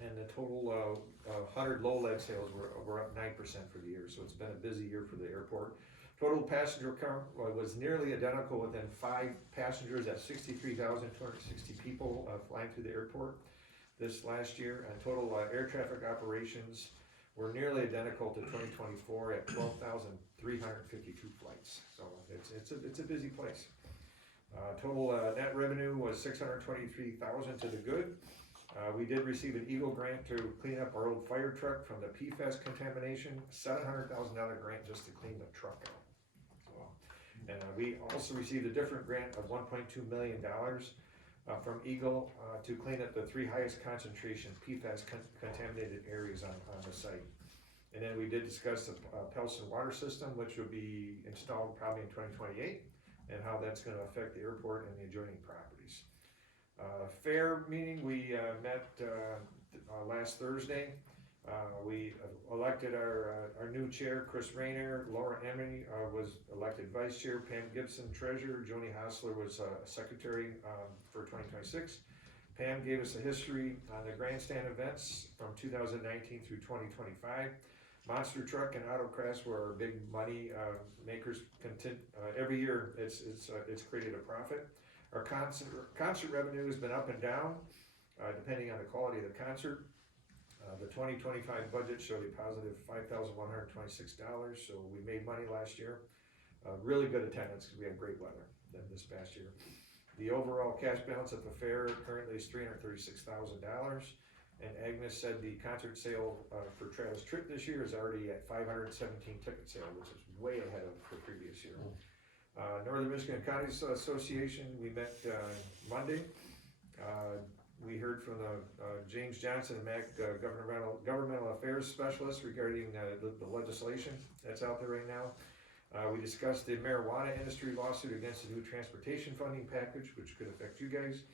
and the total 100 low lead sales were up 9% for the year. So it's been a busy year for the airport. Total passenger count was nearly identical within 5 passengers at 63,260 people flying through the airport this last year. And total air traffic operations were nearly identical to 2024 at 12,352 flights. So it's a busy place. Total net revenue was $623,000 to the good. We did receive an Eagle grant to clean up our old fire truck from the PFAS contamination, $700,000 grant just to clean the truck out. And we also received a different grant of $1.2 million from Eagle to clean up the 3 highest concentration PFAS contaminated areas on the site. And then we did discuss the Pelson water system, which will be installed probably in 2028, and how that's going to affect the airport and the adjoining properties. Fair meeting, we met last Thursday. We elected our new chair, Chris Rayner. Laura Emmy was elected vice chair. Pam Gibson, treasurer. Joni Hostler was secretary for 2026. Pam gave us a history on the grandstand events from 2019 through 2025. Monster Truck and Autocross were our big money makers. Every year, it's created a profit. Our concert revenue has been up and down, depending on the quality of the concert. The 2025 budget showed a positive $5,126, so we made money last year. Really good attendance because we had great weather this past year. The overall cash balance at the fair currently is $336,000. And Agnes said the concert sale for Travis Tritt this year is already at 517 ticket sale, which is way ahead of the previous year. Northern Michigan Counties Association, we met Monday. We heard from James Johnson, the MAC governmental affairs specialist regarding the legislation that's out there right now. We discussed the marijuana industry lawsuit against the new transportation funding package, which could affect you guys.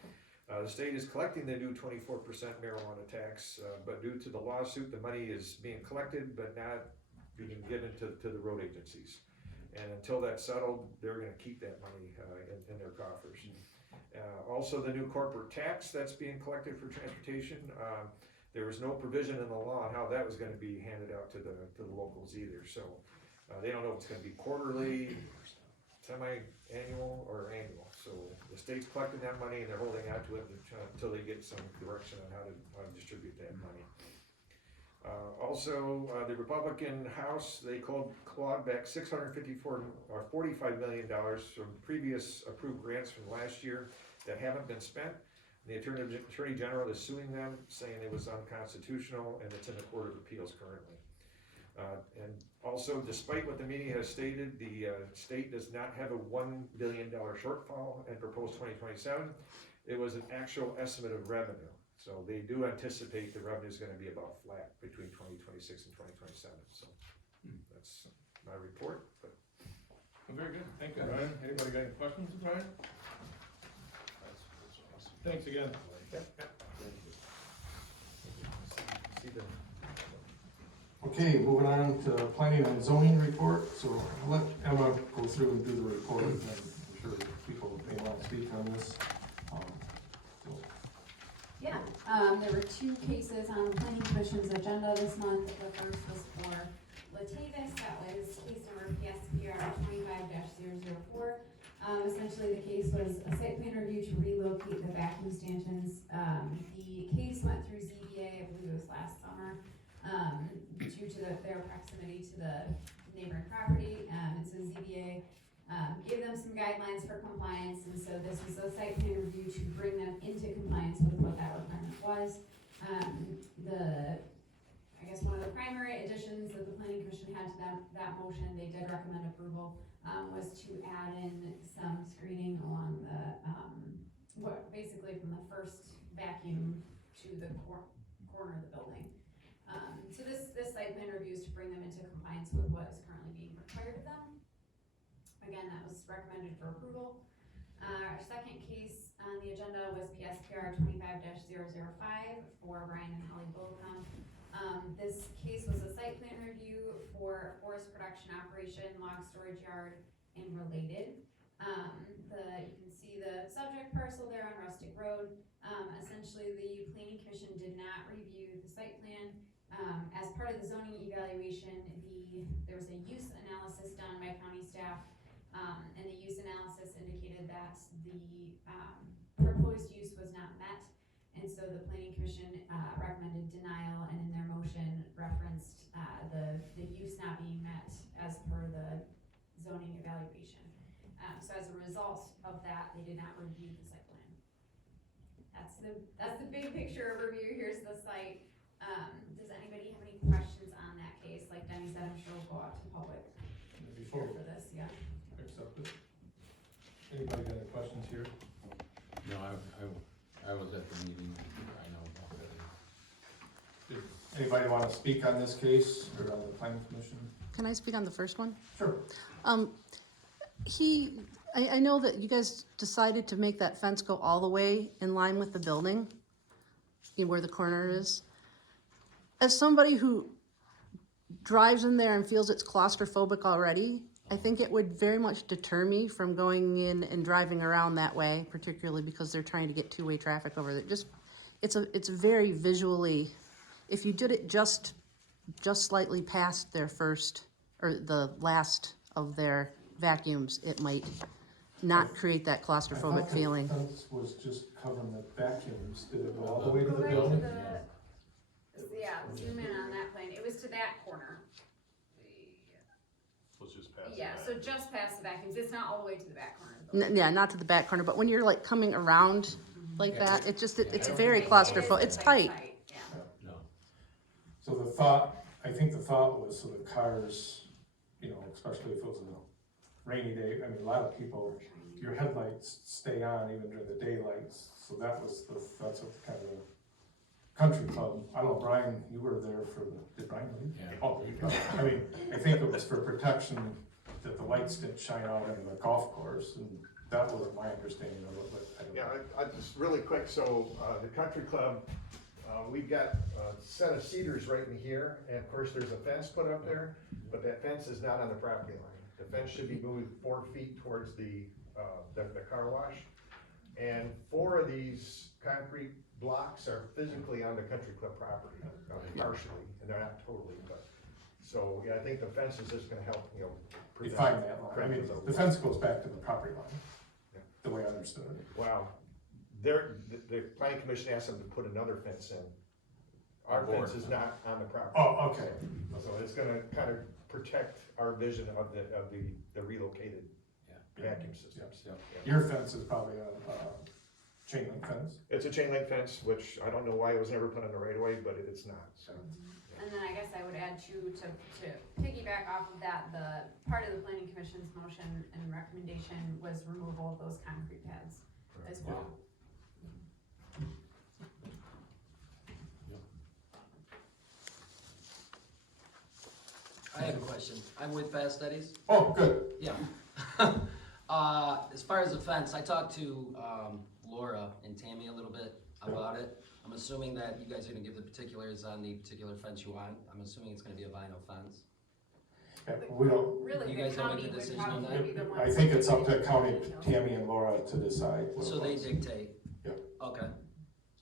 The state is collecting the new 24% marijuana tax, but due to the lawsuit, the money is being collected but not being given to the road agencies. And until that's settled, they're going to keep that money in their coffers. Also, the new corporate tax that's being collected for transportation, there was no provision in the law on how that was going to be handed out to the locals either. So they don't know if it's going to be quarterly, semi-annual, or annual. So the state's collecting that money and they're holding on to it until they get some direction on how to distribute that money. Also, the Republican House, they clawed back $45 million from previous approved grants from last year that haven't been spent. The Attorney General is suing them, saying it was unconstitutional, and it's in the Court of Appeals currently. And also, despite what the media has stated, the state does not have a $1 billion shortfall in proposed 2027. It was an actual estimate of revenue. So they do anticipate the revenue is going to be about flat between 2026 and 2027. So that's my report. But Very good, thank you, Brian. Anybody got any questions, Brian? Thanks again. Okay, moving on to planning and zoning report. So I'll let Emma go through and do the report, and I'm sure people may want to speak on this. Yeah, there were two cases on the planning commission's agenda this month. The first was for Latavis, that was case number PSPR 25-004. Essentially the case was a site plan review to relocate the vacuum stanchions. The case went through ZBA, I believe it was last summer, due to their proximity to the neighboring property, and so ZBA gave them some guidelines for compliance, and so this was a site plan review to bring them into compliance with what that requirement was. I guess one of the primary additions that the planning commission had to that motion, they did recommend approval, was to add in some screening along the, basically from the first vacuum to the corner of the building. So this site plan review is to bring them into compliance with what is currently being required of them. Again, that was recommended for approval. Our second case on the agenda was PSPR 25-005 for Brian and Holly Bolcom. This case was a site plan review for forest production operation, log storage yard, and related. You can see the subject parcel there on Rustic Road. Essentially, the planning commission did not review the site plan. As part of the zoning evaluation, there was a use analysis done by county staff. And the use analysis indicated that the proposed use was not met, and so the planning commission recommended denial, and in their motion referenced the use not being met as per the zoning evaluation. So as a result of that, they did not review the site plan. That's the big picture overview. Here's the site. Does anybody have any questions on that case? Like Denny said, I'm sure we'll go out to public Before for this. Yeah. accepted. Anybody got any questions here? No, I was at the meeting, I know about it. Did anybody want to speak on this case or on the planning commission? Can I speak on the first one? Sure. I know that you guys decided to make that fence go all the way in line with the building, where the corner is. as somebody who drives in there and feels it's claustrophobic already, I think it would very much deter me from going in and driving around that way, particularly because they're trying to get two-way traffic over there. It's very visually, if you did it just slightly past their first, or the last of their vacuums, it might not create that claustrophobic feeling. I thought the fence was just covering the vacuums, did it go all the way to Go the back to building? yeah, zoom in on that plane. It was to that corner. Let's just pass it Yeah, back. so just past the vacuums. It's not all the way to the back corner of the building. Yeah, not to the back corner, but when you're like coming around like that, it's very It is claustrophobic, it's quite tight. Yeah. No. So the thought, I think the thought was so the cars, you know, especially if it was a rainy day, I mean, a lot of people, your headlights stay on even during the daylights, so that's what the kind of country club, I don't know, Brian, you were there for did Brian leave? Yeah. Oh, I mean, I think it was for protection, that the lights didn't shine out in the golf course, and that was my understanding of it, but I don't know. Yeah, I just really quick, so, the country club, we've got a set of cedars right in here, and of course, there's a fence put up there, but that fence is not on the property line. The fence should be moved 4 feet towards the car wash. And 4 of these concrete blocks are physically on the country club property, partially, and they're not totally, but, so, yeah, I think the fence is just gonna help, you know. Define that line, I mean, the fence goes back to the property line, the way I understood it. Wow, the planning commission asked them to put another fence in. Our fence is not on the property. Oh, okay. So it's gonna kind of protect our vision of the relocated vacuum systems. Yep. Your fence is probably a chain link fence? It's a chain link fence, which I don't know why it was never put on the right of way, but it's not, so. And then I guess I would add too, to piggyback off of that, the part of the planning commission's motion and recommendation was removal of those concrete pads as well. I have a question. I'm with Fast Studies. Oh, good. Yeah. As far as the fence, I talked to Laura and Tammy a little bit about it. I'm assuming that you guys are gonna give the particulars on the particular fence you want. I'm assuming it's gonna be a vinyl fence. Yeah, we don't, Really, You the guys don't make county the would decision on probably be the ones. I think it's up to to county, Tammy and Laura to decide. what So it they was. dictate? Yep. Okay.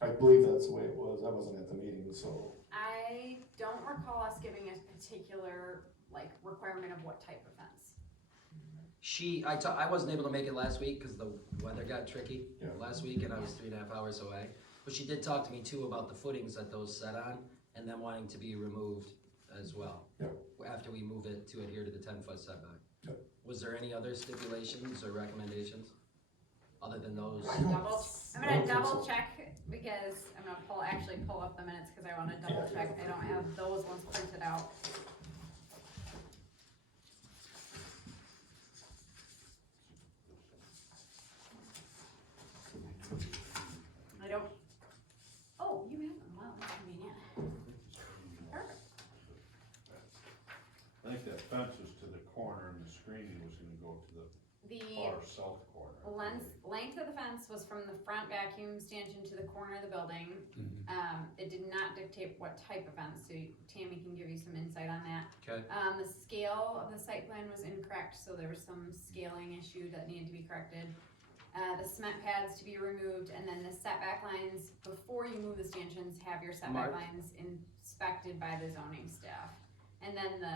I believe that's the way it was, I wasn't at the meeting, so. I don't recall us giving a particular, like, requirement of what type of fence. I wasn't able to make it last week because the weather got tricky Yeah. last week and I was 3.5 hours away. But she did talk to me too about the footings that those set on and them wanting to be removed as well. Yep. After we move it to adhere to the 10-foot setback. Yep. Was there any other stipulations or recommendations other than those? I'm gonna I don't think double so. check, because I'm gonna pull up the minutes, cause I wanna double check, I don't have those ones printed out. I don't, oh, you have them, wow, that's convenient. Perfect. I think that fence was to the corner and the screening was gonna go to the The far south corner. length of the fence was from the front vacuum stanchion to the corner of the building. It did not dictate what type of fence, so Tammy can give you some insight on that. Okay. The scale of the site plan was incorrect, so there was some scaling issue that needed to be corrected. The cement pads to be removed, and then the setback lines, before you move the stanchions, have your setback Marked. lines inspected by the zoning staff. And then the,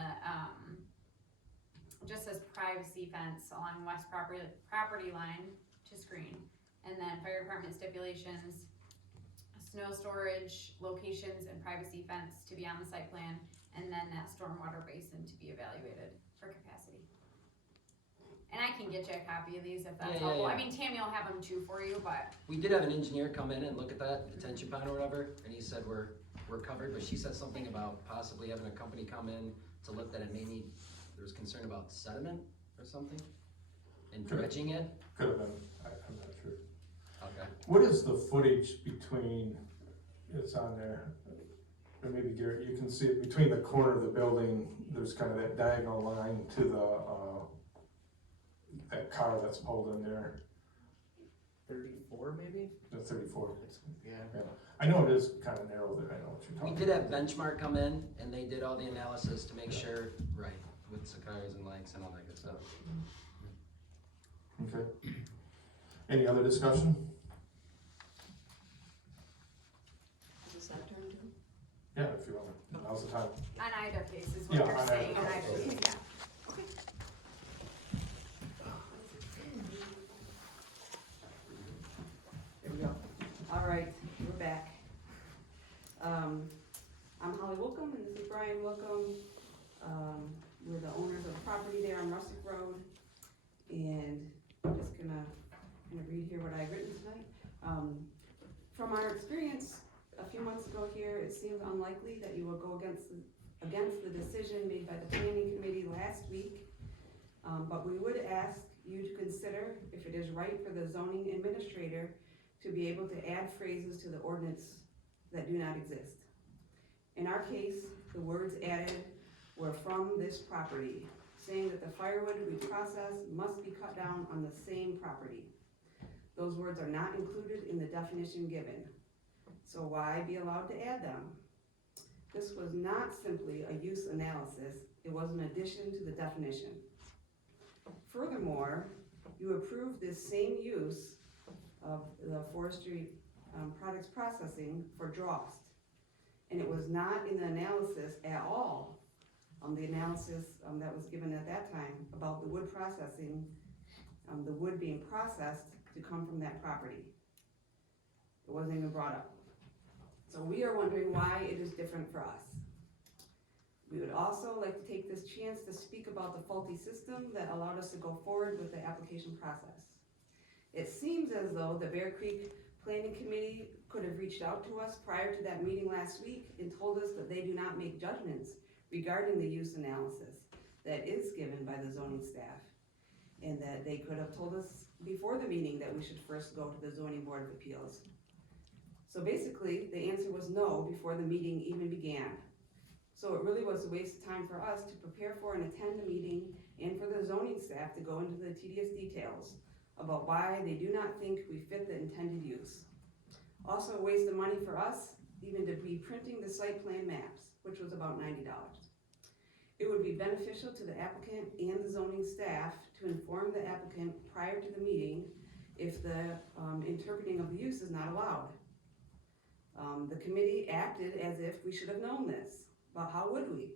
just says privacy fence along west property line to screen. And then fire department stipulations, snow storage, locations, and privacy fence to be on the site plan, and then that stormwater basin to be evaluated for capacity. And I can get you a copy of these if that's Yeah, helpful. yeah. I mean, Tammy will have them too for you, but We did have an engineer come in and look at that detention pond or whatever, and he said we're covered, but she said something about possibly having a company come in to look that it may need, there was concern about sediment or something? And dredging it? Could have been, I'm not sure. Okay. What is the footage between, it's on there, or maybe Garrett, you can see it, between the corner of the building, there's kind of that diagonal line to the, that car that's pulled in there. 34 maybe? The 34. Yeah. Yeah. I know it is kind of narrow there, I know what you're We talking did have about. Benchmark come in and they did all the analysis to make sure, right, with Sakai's and likes and all that good stuff. Okay. Any other discussion? Is that turn too? Yeah, if you want, now's the time. On either case is what Yeah, you're on saying, either on case, either yeah. case, yeah. There we go. All right, we're back. I'm Holly Wilcom and this is Brian Wilcom. We're the owners of the property there on Rustic Road. And I'm just gonna read here what I've written tonight. From our experience a few months ago here, it seems unlikely that you will go against the decision made by the planning committee last week. But we would ask you to consider if it is right for the zoning administrator to be able to add phrases to the ordinance that do not exist. In our case, the words added were from this property, saying that the firewood we process must be cut down on the same property. Those words are not included in the definition given. So why be allowed to add them? This was not simply a use analysis, it was an addition to the definition. Furthermore, you approved this same use of the forestry products processing for Drost. And it was not in the analysis at all, the analysis that was given at that time about the wood processing, the wood being processed to come from that property. It wasn't even brought up. So we are wondering why it is different for us. We would also like to take this chance to speak about the faulty system that allowed us to go forward with the application process. It seems as though the Bear Creek Planning Committee could have reached out to us prior to that meeting last week and told us that they do not make judgments regarding the use analysis that is given by the zoning staff. And that they could have told us before the meeting that we should first go to the Zoning Board of Appeals. So basically, the answer was no before the meeting even began. So it really was a waste of time for us to prepare for and attend the meeting and for the zoning staff to go into the tedious details about why they do not think we fit the intended use. Also a waste of money for us, even to be printing the site plan maps, which was about $90. It would be beneficial to the applicant and the zoning staff to inform the applicant prior to the meeting if the interpreting of the use is not allowed. The committee acted as if we should have known this, but how would we?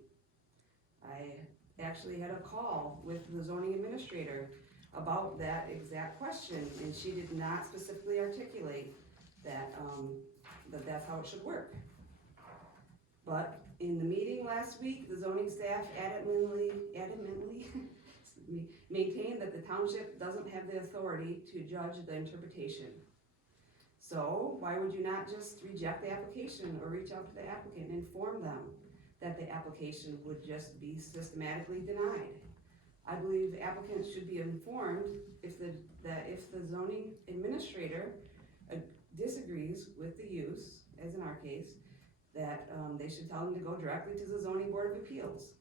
I actually had a call with the zoning administrator about that exact question, and she did not specifically articulate that, that that's how it should work. But in the meeting last week, the zoning staff adamantly maintained that the township doesn't have the authority to judge the interpretation. So why would you not just reject the application or reach out to the applicant and inform them that the application would just be systematically denied? I believe applicants should be informed if the zoning administrator disagrees with the use, as in our case, that they should tell them to go directly to the Zoning Board of Appeals.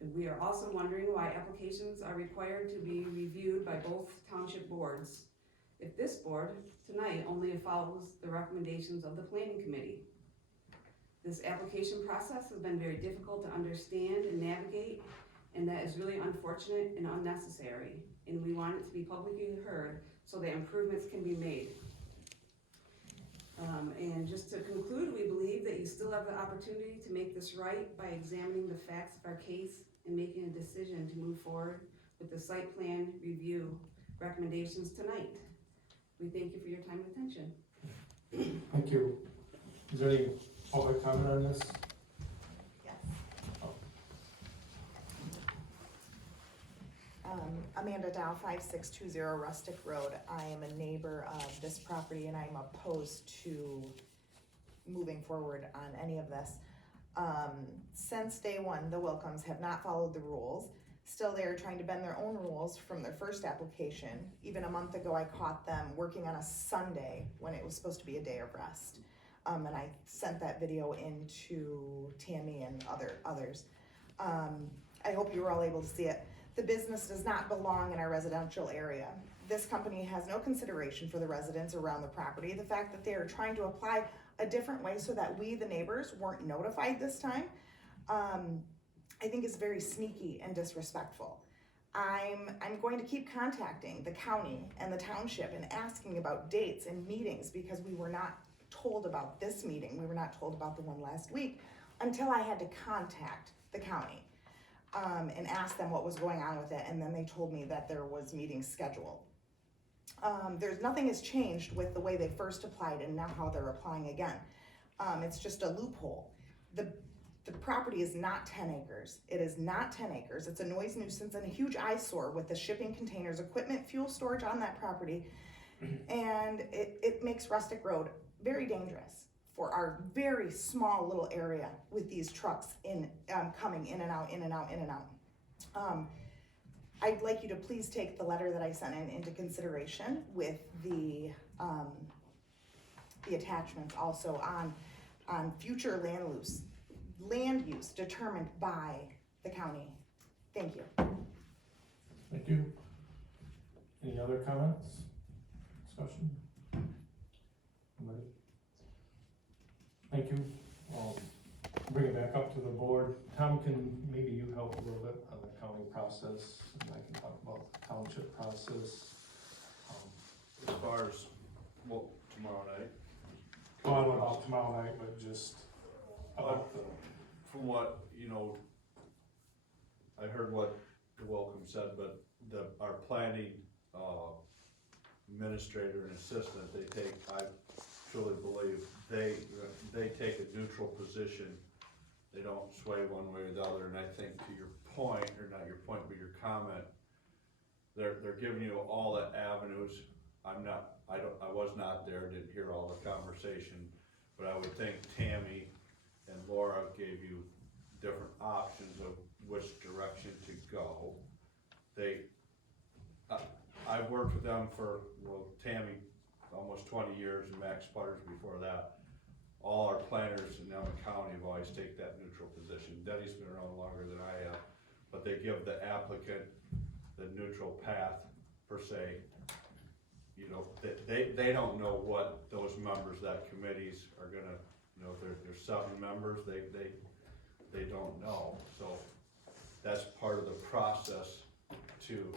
And we are also wondering why applications are required to be reviewed by both township boards if this board tonight only follows the recommendations of the planning committee. This application process has been very difficult to understand and navigate, and that is really unfortunate and unnecessary, and we want it to be publicly heard so that improvements can be made. And just to conclude, we believe that you still have the opportunity to make this right by examining the facts of our case and making a decision to move forward with the site plan review recommendations tonight. We thank you for your time and attention. Thank you. Is there any public comment on this? Yes. Amanda Dow, 5620 Rustic Road. I am a neighbor of this property and I'm opposed to moving forward on any of this. Since day one, the Wilcoms have not followed the rules. Still, they are trying to bend their own rules from their first application. Even a month ago, I caught them working on a Sunday when it was supposed to be a day of rest. And I sent that video in to Tammy and others. I hope you were all able to see it. The business does not belong in our residential area. this company has no consideration for the residents around the property. The fact that they are trying to apply a different way so that we, the neighbors, weren't notified this time, I think is very sneaky and disrespectful. I'm going to keep contacting the county and the township and asking about dates and meetings, because we were not told about this meeting. We were not told about the one last week until I had to contact the county and ask them what was going on with it, and then they told me that there was meetings scheduled. Nothing has changed with the way they first applied and now how they're applying again. It's just a loophole. The property is not 10 acres. It is not 10 acres. It's a noise nuisance and a huge eyesore with the shipping containers, equipment, fuel storage on that property. And it makes Rustic Road very dangerous for our very small little area with these trucks coming in and out, in and out, in and out. I'd like you to please take the letter that I sent in into consideration with the attachments also on future land use determined by the county. Thank you. Thank you. Any other comments, discussion? Anybody? Thank you. Bring it back up to the board. Tom, can maybe you help a little bit on the county process, and I can talk about the township process. As far as, well, tomorrow night? Well, I don't know about tomorrow night, but just about the. From what, I heard what Welcome said, but our planning, administrator and assistant, I truly believe they take a neutral position. They don't sway one way or the other, and I think to your point, or not your point, but your comment, they're giving you all the avenues. I was not there, didn't hear all the conversation, but I would think Tammy and Laura gave you different options of which direction to go. I've worked with them for, Tammy, almost 20 years, and Max Sputters before that. All our planners in Nelson County have always taken that neutral position. Denny's been around longer than I have, but they give the applicant the neutral path per se. They don't know what those members of that committees are gonna, if there's 7 members, they don't know. So that's part of the process to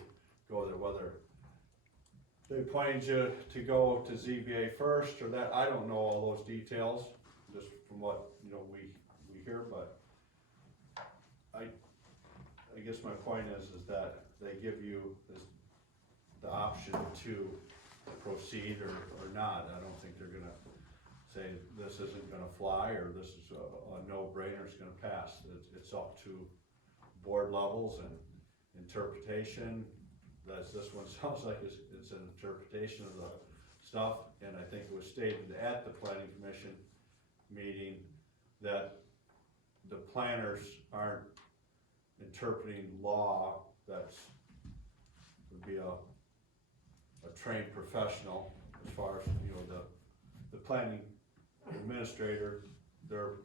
go there, whether they appointed you to go to ZBA first or that, I don't know all those details, just from what, we hear, but I guess my point is that they give you the option to proceed or not. I don't think they're gonna say this isn't gonna fly or this is a no-brainer, it's gonna pass. It's up to board levels and interpretation. This one sounds like it's an interpretation of the stuff, and I think it was stated at the planning commission meeting that the planners aren't interpreting law. Would be a trained professional as far as, the planning administrator, they're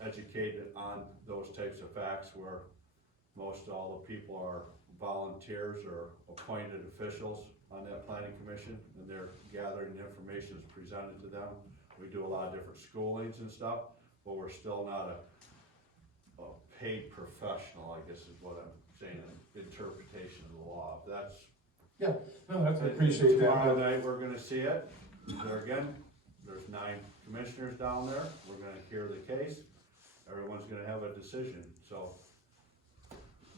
educated on those types of facts, where most all the people are volunteers or appointed officials on that planning commission, and they're gathering the information that's presented to them. We do a lot of different schoolings and stuff, but we're still not a paid professional, I guess is what I'm saying, interpretation of the law. That's. Yeah, no, I appreciate that. Tomorrow night, we're gonna see it. There's 9 commissioners down there. We're gonna hear the case. Everyone's gonna have a decision, so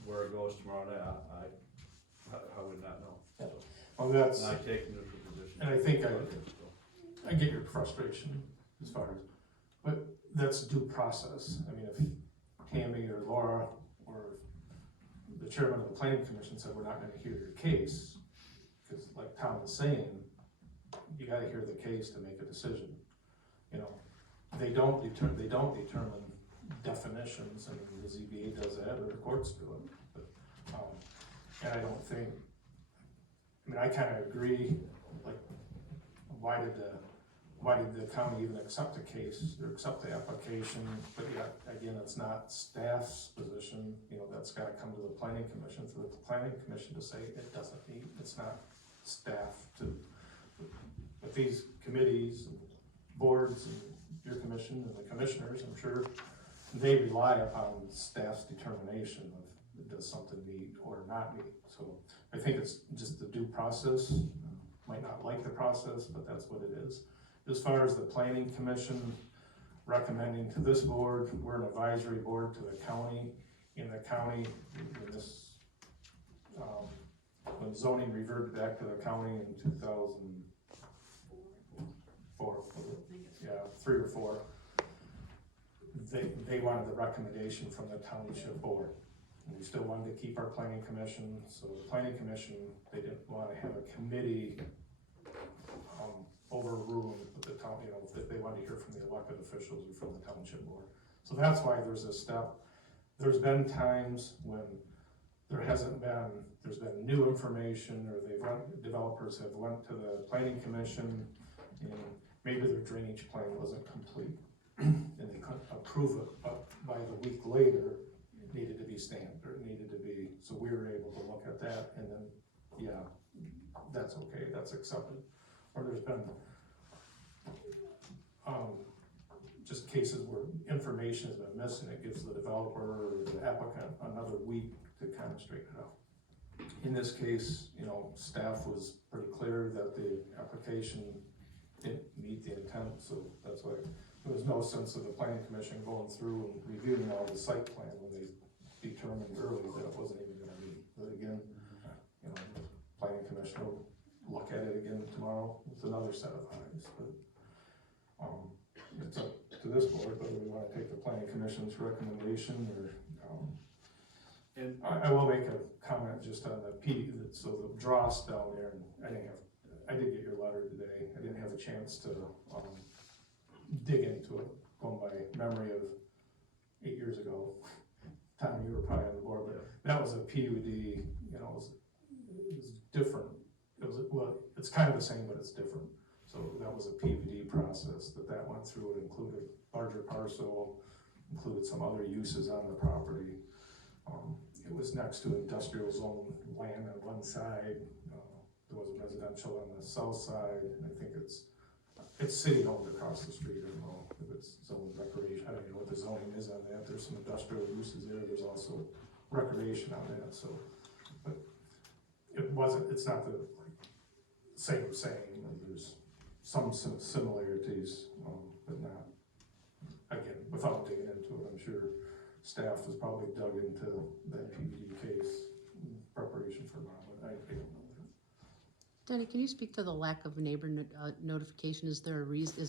where it goes tomorrow night, I would not know. Well, that's. And I take a neutral position. And I think I get your frustration as far as, but that's due process. I mean, if Tammy or Laura or the chairman of the planning commission said, we're not gonna hear your case, because like Tom was saying, you gotta hear the case to make a decision. They don't determine definitions, and the ZBA does that, or the courts do it, but, and I don't think, I kinda agree, like, why did the county even accept the case, or accept the application? But yet, again, it's not staff's position, that's gotta come to the planning commission, for the planning commission to say it doesn't meet, it's not staff to, with these committees, and boards, and your commission and the commissioners, I'm sure they rely upon staff's determination of does something meet or not meet. So I think it's just the due process. Might not like the process, but that's what it is. As far as the planning commission recommending to this board, we're an advisory board to the county. In the county, when this, when zoning reverted back to the county in 2004, was it? Yeah, 3 or 4. They wanted the recommendation from the township board. And we still wanted to keep our planning commission, so the planning commission, they didn't wanna have a committee overruling the town, you know, if they wanted to hear from the elected officials or from the township board. So that's why there's a step. There's been times when there's been new information, or developers have went to the planning commission, and maybe their drainage plan wasn't complete, and they couldn't approve it, but by the week later, it needed to be stamped, or it needed to be, so we were able to look at that, and then, yeah, that's okay, that's accepted. Or there's been, just cases where information has been missing, it gives the developer or the applicant another week to kind of straighten it out. In this case, you know, staff was pretty clear that the application didn't meet the intent, so that's why there was no sense of the planning commission going through and reviewing all the site plan when they determined early that it wasn't even gonna meet. But again, you know, the planning commission will look at it again tomorrow with another set of eyes, but, it's up to this board whether we wanna take the planning commission's recommendation or, and I will make a comment just on the so the dross down there, and I did get your letter today. I didn't have a chance to, dig into it, going by memory of 8 years ago. Tom, you were probably on the board, but that was a PUD, you know, it was different. Well, it's kind of the same, but it's different. So that was a PUD process that went through. It included larger parcel, included some other uses on the property. It was next to industrial zone land on one side. There was a residential on the south side, and I think it's city owned across the street. I don't know if it's zoned recreation. I don't know what the zoning is on that. There's some industrial uses there. There's also recreation on that. So, but it's not the same. There's some similarities, but not, again, without digging into it. I'm sure staff has probably dug into that PBD case in preparation for now, but I don't know that. Danny, can you speak to the lack of neighbor notification? Is there a reason,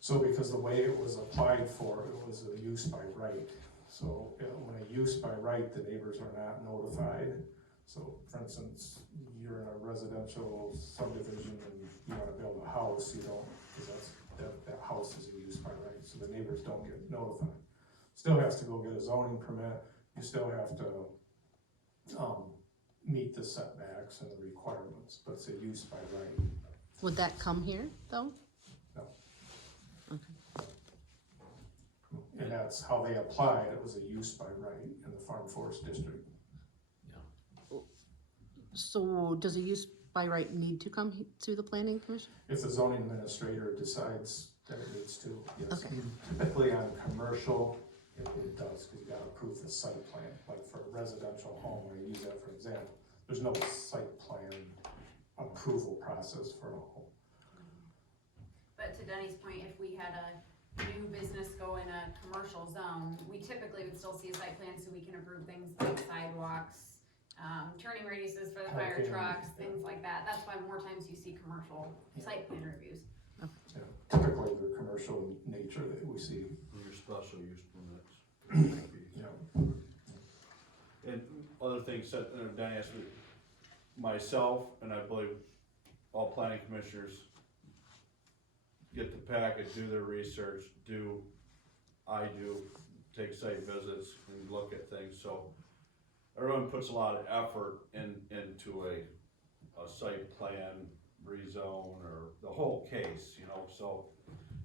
So because the way it was applied for, it was a use by right. So when a use by right, the neighbors are not notified. So for instance, you're in a residential subdivision and you wanna build a house, you don't, because that house is a use by right, so the neighbors don't get notified. Still has to go get a zoning permit, you still have to, meet the setbacks and the requirements, but it's a use by right. would that come here, though? No. Okay. And that's how they applied, it was a use by right in the Farm Forest District. So does a use by right need to come to the planning commission? If the zoning administrator decides that it needs to, yes. Okay. Typically on commercial, it does, because you gotta approve the site plan. Like for a residential home, I use that for example, there's no site plan approval process for a home. But to Denny's point, if we had a new business go in a commercial zone, we typically would still see a site plan so we can approve things like sidewalks, turning radiuses for the fire Parking. trucks, things like that. That's why more times you see commercial site plan reviews. Yeah, typically they're commercial in nature that we see. Your special use permits. Yeah. And other things that, Danny asked me, myself, and I believe all planning commissioners get the package, do their research, take site visits and look at things, so everyone puts a lot of effort into a site plan, rezone, or the whole case, you know, so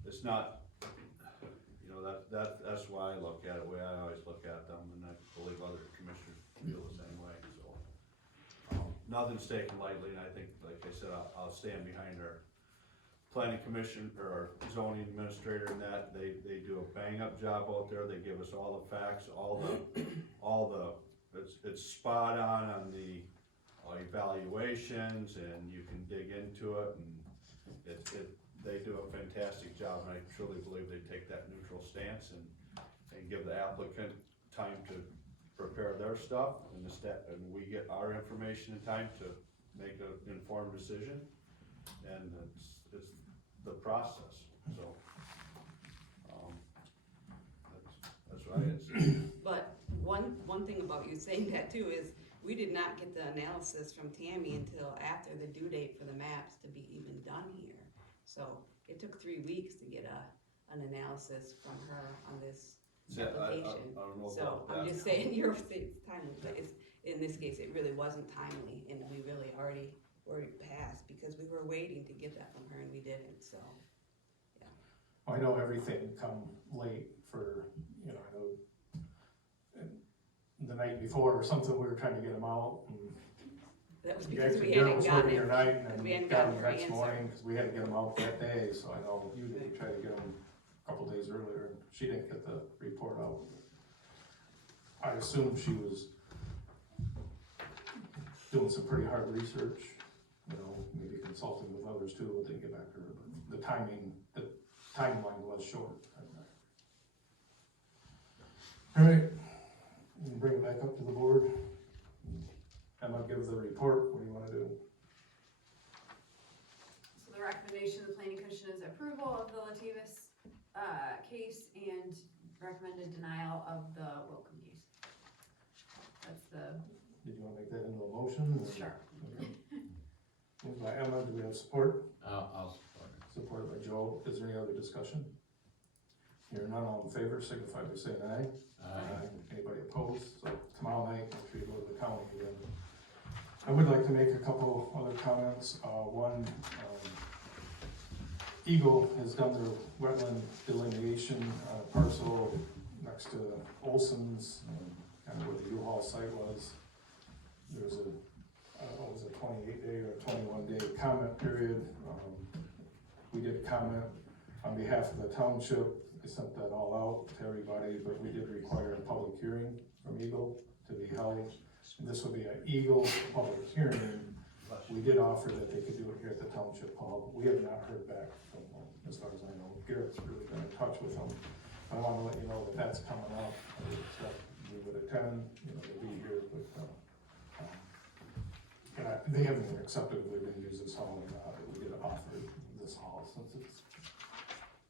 it's not, you know, that's why I look at it, the way I always look at them, and I believe other commissioners feel the same way, so. nothing's taken lightly, and I think, like I said, I'll stand behind our planning commission, or our zoning administrator in that. They do a bang-up job out there. They give us all the facts, it's spot on the evaluations, and you can dig into it, and they do a fantastic job, and I truly believe they take that neutral stance and give the applicant time to prepare their stuff, and and we get our information in time to make an informed decision, and it's the process, so, that's what it is. But one thing about you saying that too is, we did not get the analysis from Tammy until after the due date for the maps to be even done here. So it took 3 weeks to get an analysis from her on this application. I don't know So about I'm that. just saying, your timely, but in this case, it really wasn't timely, and we really already passed, because we were waiting to get that from her, and we didn't, so, yeah. I know everything come late for, I know the night before or something, we were trying to get them out, and That was you because actually we Garrett hadn't was gotten working it. your night, and we then hadn't got gotten them her next answer. morning, because we had to get them out that day, so I know usually we try to get them a couple days earlier, and she didn't get the report out. I assume she was doing some pretty hard research, maybe consulting with others too, but didn't get back to her, but the timeline was short. All right, you can bring it back up to the board. Emma, give the report, what do you wanna do? So the recommendation of the planning commission is approval of the Latavis, case and recommended denial of the Wilcom case. That's the. Did you wanna make that into a motion? or- Sure. Okay. Moved by Emma, do we have support? I'll support it. Supported by Joe, is there any other discussion? Hearing none, all in favor, signify by saying aye. Aye. Anybody opposed? So tomorrow night, make sure you go to the county again. I would like to make a couple other comments. One, Eagle has done their wetland delineation on a parcel next to Olson's, kind of where the U-Haul site was. There was a 28-day or 21-day comment period. We did comment on behalf of the township. I sent that all out to everybody, but we did require a public hearing from Eagle to be held. And this would be an Eagle public hearing. We did offer that they could do it here at the township hall. We have not heard back from them, as far as I know. Garrett's really been in touch with them. I want to let you know that that's coming up. I would expect we would attend, to be here, but, they haven't accepted if they're gonna use this hall or not, but we did offer this hall since it's,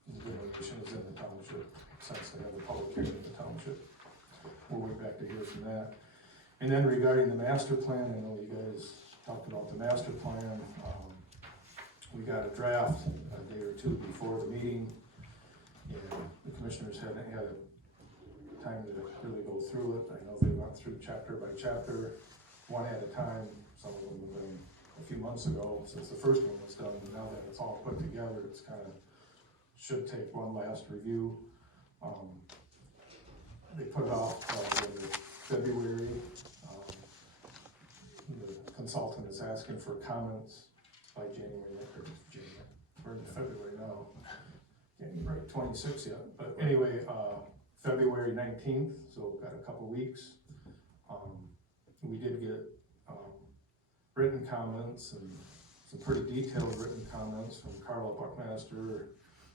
the donation is in the township, since they have a public hearing in the township. We'll wait back to hear from that. And then regarding the master plan, I know you guys talked about the master plan. We got a draft a day or two before the meeting, and the commissioners hadn't had time to really go through it. I know they went through chapter by chapter, one at a time. Some of them have been a few months ago since the first one was done, but now that it's all put together, it's should take one last review. They put it off in February. The consultant is asking for comments by we're in February now, can't even write 26 yet, but anyway, February 19th, so got a couple weeks. We did get written comments, and some pretty detailed written comments from Carla Buckmaster,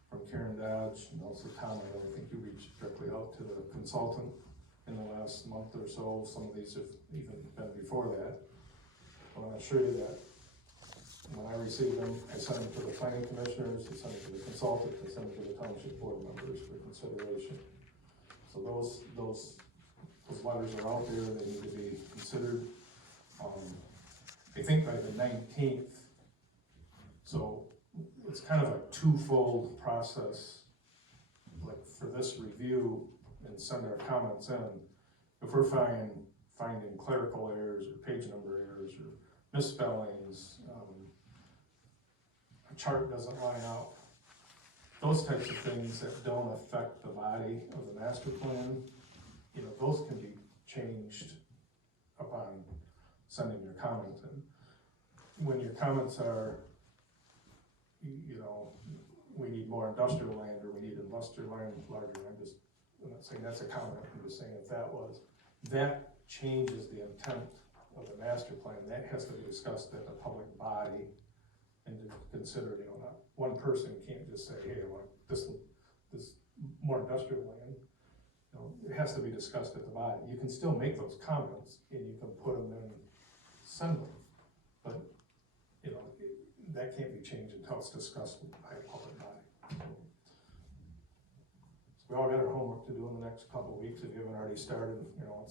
from Karen Dodge, and also Tom. I think you reached directly out to the consultant in the last month or so. Some of these have even been before that. I want to assure you that when I received them, I sent them to the planning commissioners, I sent them to the consultant, I sent them to the township board members for consideration. So those letters are out there, they need to be considered. I think by the 19th, so it's kind of a twofold process, like for this review and send our comments in. If we're finding clerical errors or page number errors or misspellings, a chart doesn't line up, those types of things that don't affect the body of the master plan, those can be changed upon sending your comment in. when your comments are, you know, we need more industrial land, or we need industrial land larger, I'm not saying that's a comment, I'm just saying if that was, that changes the intent of the master plan, that has to be discussed at the public body and to consider, you know, not one person can't just say, hey, I want this more industrial land. You know, it has to be discussed at the body. You can still make those comments and you can put them in, send them, but, you know, that can't be changed until it's discussed by a public body. So we all got our homework to do in the next couple of weeks if you haven't already started. You know,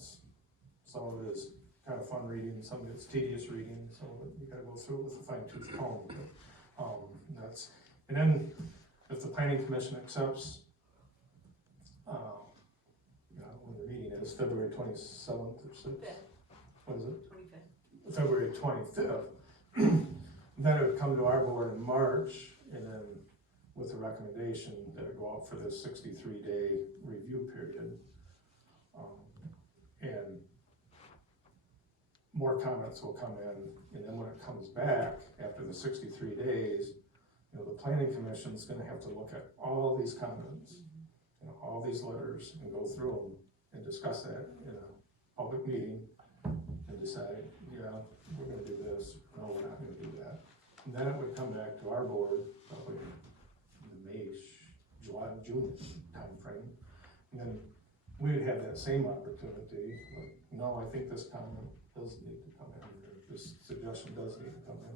some of it is kind of fun reading, some of it's tedious reading, some of it you gotta go through it with a fine tooth comb. And then if the planning commission accepts, you know, when the meeting is February 27th or 6th. What is it? 25th. February 25th. Then it would come to our board in March, and then with a recommendation that it go out for this 63-day review period. And more comments will come in, and then when it comes back after the 63 days, you know, the planning commission's gonna have to look at all these comments, you know, all these letters, and go through them and discuss that in a public meeting and decide, yeah, we're gonna do this, no, we're not gonna do that. And then it would come back to our board, probably in the May, July, June timeframe. And then we would have that same opportunity, like, no, I think this comment does need to come in, or this suggestion does need to come in,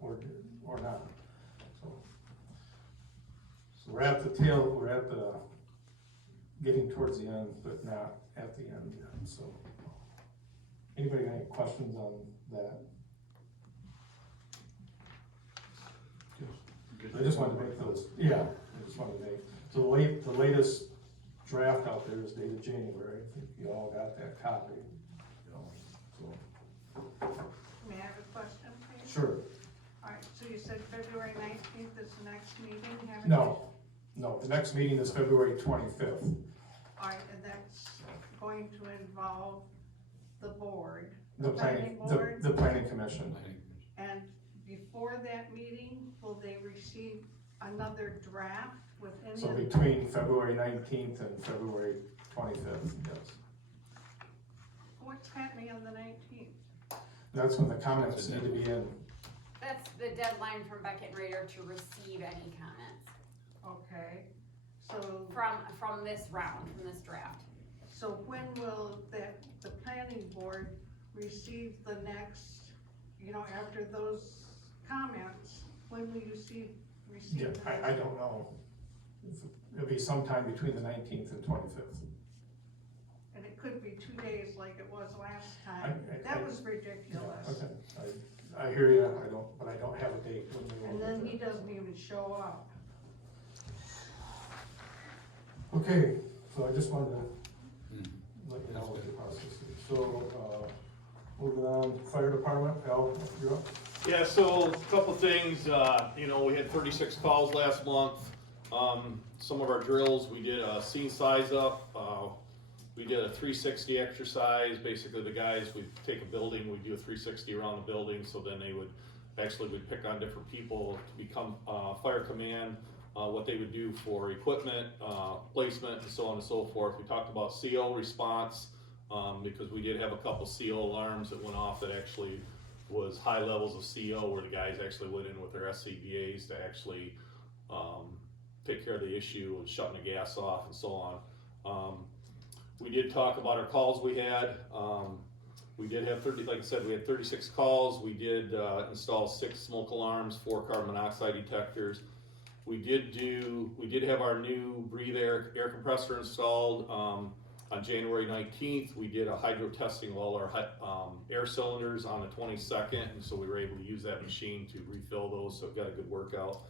or not. So we're at the getting towards the end, but not at the end yet, so. Anybody got any questions on that? I just wanted to make those, so the latest draft out there is dated January, I think you all got that copy. May I have a question, please? Sure. All right, so you said February 19th is the next meeting, haven't you? No, the next meeting is February 25th. All right, and that's going to involve the board, The planning commission. and before that meeting, will they receive another draft with any So of the? between February 19th and February 25th, yes. What's happening on the 19th? That's when the comments need to be in. That's the deadline from Beckett and Rader to receive any comments Okay, so. from this round, from this draft. So when will the planning board receive the next, you know, after those comments, when will you receive? Yeah, I don't know. It'll be sometime between the 19th and 25th. And it could be 2 days like it was last time. That was ridiculous. Okay, I hear you, but I don't have a date when we will. And then he doesn't even show up. Okay, so I just wanted to let you know what the process is. So, moving on, fire department, Al, you're up. Yeah, so a couple things, you know, we had 36 calls last month. Some of our drills, we did a scene size up, we did a 360 exercise. Basically the guys would take a building, we'd do a 360 around the building, so then we'd pick on different people to become fire command, what they would do for equipment, placement, and so on and so forth. We talked about CO response, because we did have a couple CO alarms that went off that actually was high levels of CO, where the guys actually went in with their SCBAs to actually take care of the issue of shutting the gas off and so on. We did talk about our calls we had. We did have like I said, we had 36 calls. We did install 6 smoke alarms, 4 carbon monoxide detectors. We did have our new breathe air compressor installed on January 19th. We did a hydro testing of all our air cylinders on the 22nd, and so we were able to use that machine to refill those, so it got a good workout.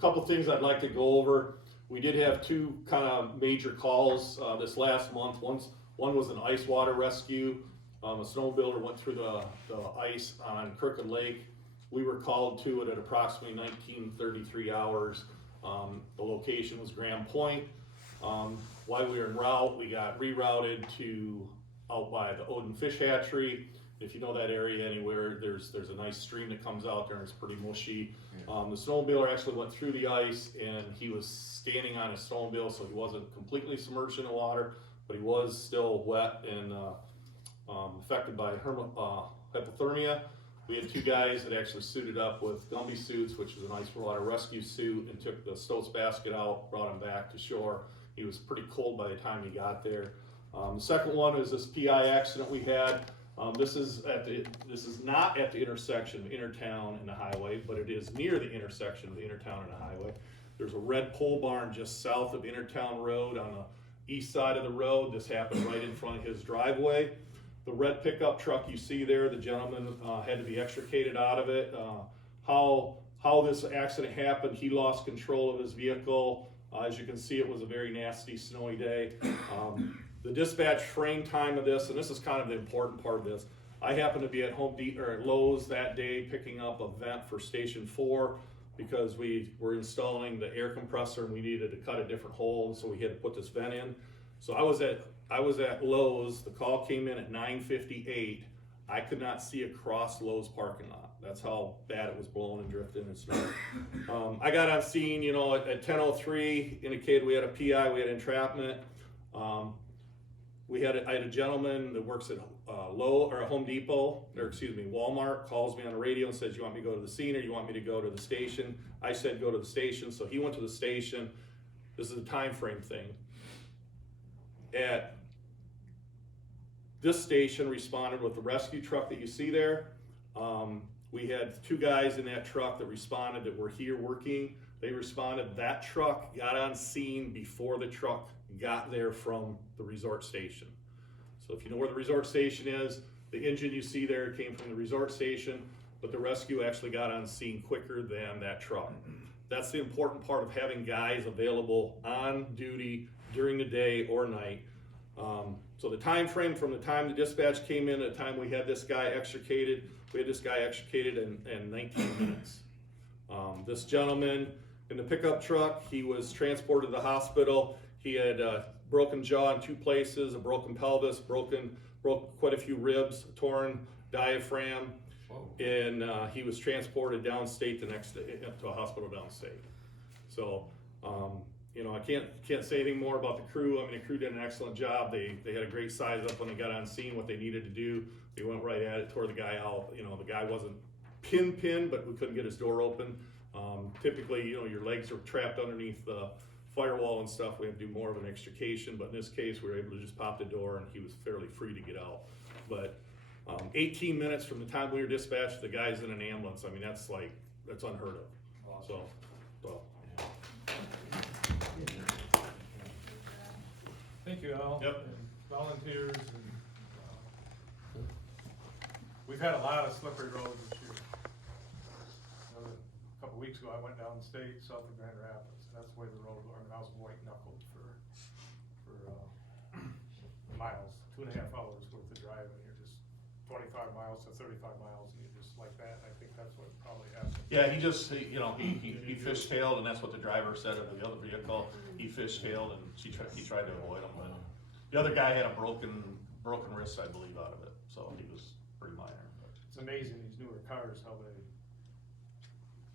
Couple things I'd like to go over. We did have 2 kind of major calls this last month. One was an ice water rescue. A snowmobiler went through the ice on Crooked Lake. We were called to it at approximately 19:33 hours. The location was Grand Point. While we were en route, we got rerouted to out by the Odin Fish Hatchery. If you know that area anywhere, there's a nice stream that comes out there and it's pretty mushy. The snowmobiler actually went through the ice and he was standing on his snowmobile, so he wasn't completely submerged in the water, but he was still wet and affected by hypothermia. We had 2 guys that actually suited up with Gumby suits, which is an ice water rescue suit, and took the Stoats basket out, brought him back to shore. He was pretty cold by the time he got there. The second one is this PI accident we had. This is not at the intersection of Intertown and the highway, but it is near the intersection of the Intertown and the highway. There's a red pole barn just south of Intertown Road on the east side of the road. This happened right in front of his driveway. The red pickup truck you see there, the gentleman had to be extricated out of it. How this accident happened, he lost control of his vehicle. As you can see, it was a very nasty, snowy day. The dispatch frame time of this, and this is kind of the important part of this, I happened to be at Lowe's that day picking up a vent for Station 4 because we were installing the air compressor and we needed to cut a different hole, and so we had to put this vent in. So I was at Lowe's. The call came in at 9:58. I could not see across Lowe's parking lot. That's how bad it was blowing and drifting and snowing. I got on scene, at 10:03, indicated we had a PI, we had entrapment. I had a gentleman that works at Home Depot, or Walmart, calls me on the radio and says, "You want me to go to the scene or you want me to go to the station?" I said, "Go to the station." So he went to the station. This is a time frame thing. At this station responded with the rescue truck that you see there. We had 2 guys in that truck that responded that were here working. They responded. That truck got on scene before the truck got there from the resort station. So if you know where the resort station is, the engine you see there came from the resort station, but the rescue actually got on scene quicker than that truck. That's the important part of having guys available on duty during the day or night. So the time frame from the time the dispatch came in to the time we had this guy extricated, in 19 minutes. This gentleman in the pickup truck, he was transported to the hospital. He had a broken jaw in 2 places, a broken pelvis, broke quite a few ribs, torn diaphragm, and he was transported downstate the next day to a hospital downstate. So, I can't say anything more about the crew. I mean, the crew did an excellent job. They had a great size up when they got on scene, what they needed to do. They went right at it, tore the guy out. The guy wasn't pinned, but we couldn't get his door open. Typically, your legs are trapped underneath the firewall and stuff. We have to do more of an extrication, but in this case, we were able to just pop the door and he was fairly free to get out. But 18 minutes from the time we were dispatched, the guy's in an ambulance. I mean, that's unheard of. Awesome. So. Thank you, Al. Yep. And volunteers, and we've had a lot of slippery roads this year. A couple weeks ago, I went down the state south of Grand Rapids, and that's the way the road, I was white knuckled for miles, 2.5 hours worth of driving. You're just 25 miles to 35 miles, and you're just like that. And I think that's what probably happened. Yeah, he fishtailed, and that's what the driver said of the other vehicle. He fishtailed, and he tried to avoid him, but the other guy had a broken wrist, I believe, out of it, so he was pretty minor. But. It's amazing these newer cars how they,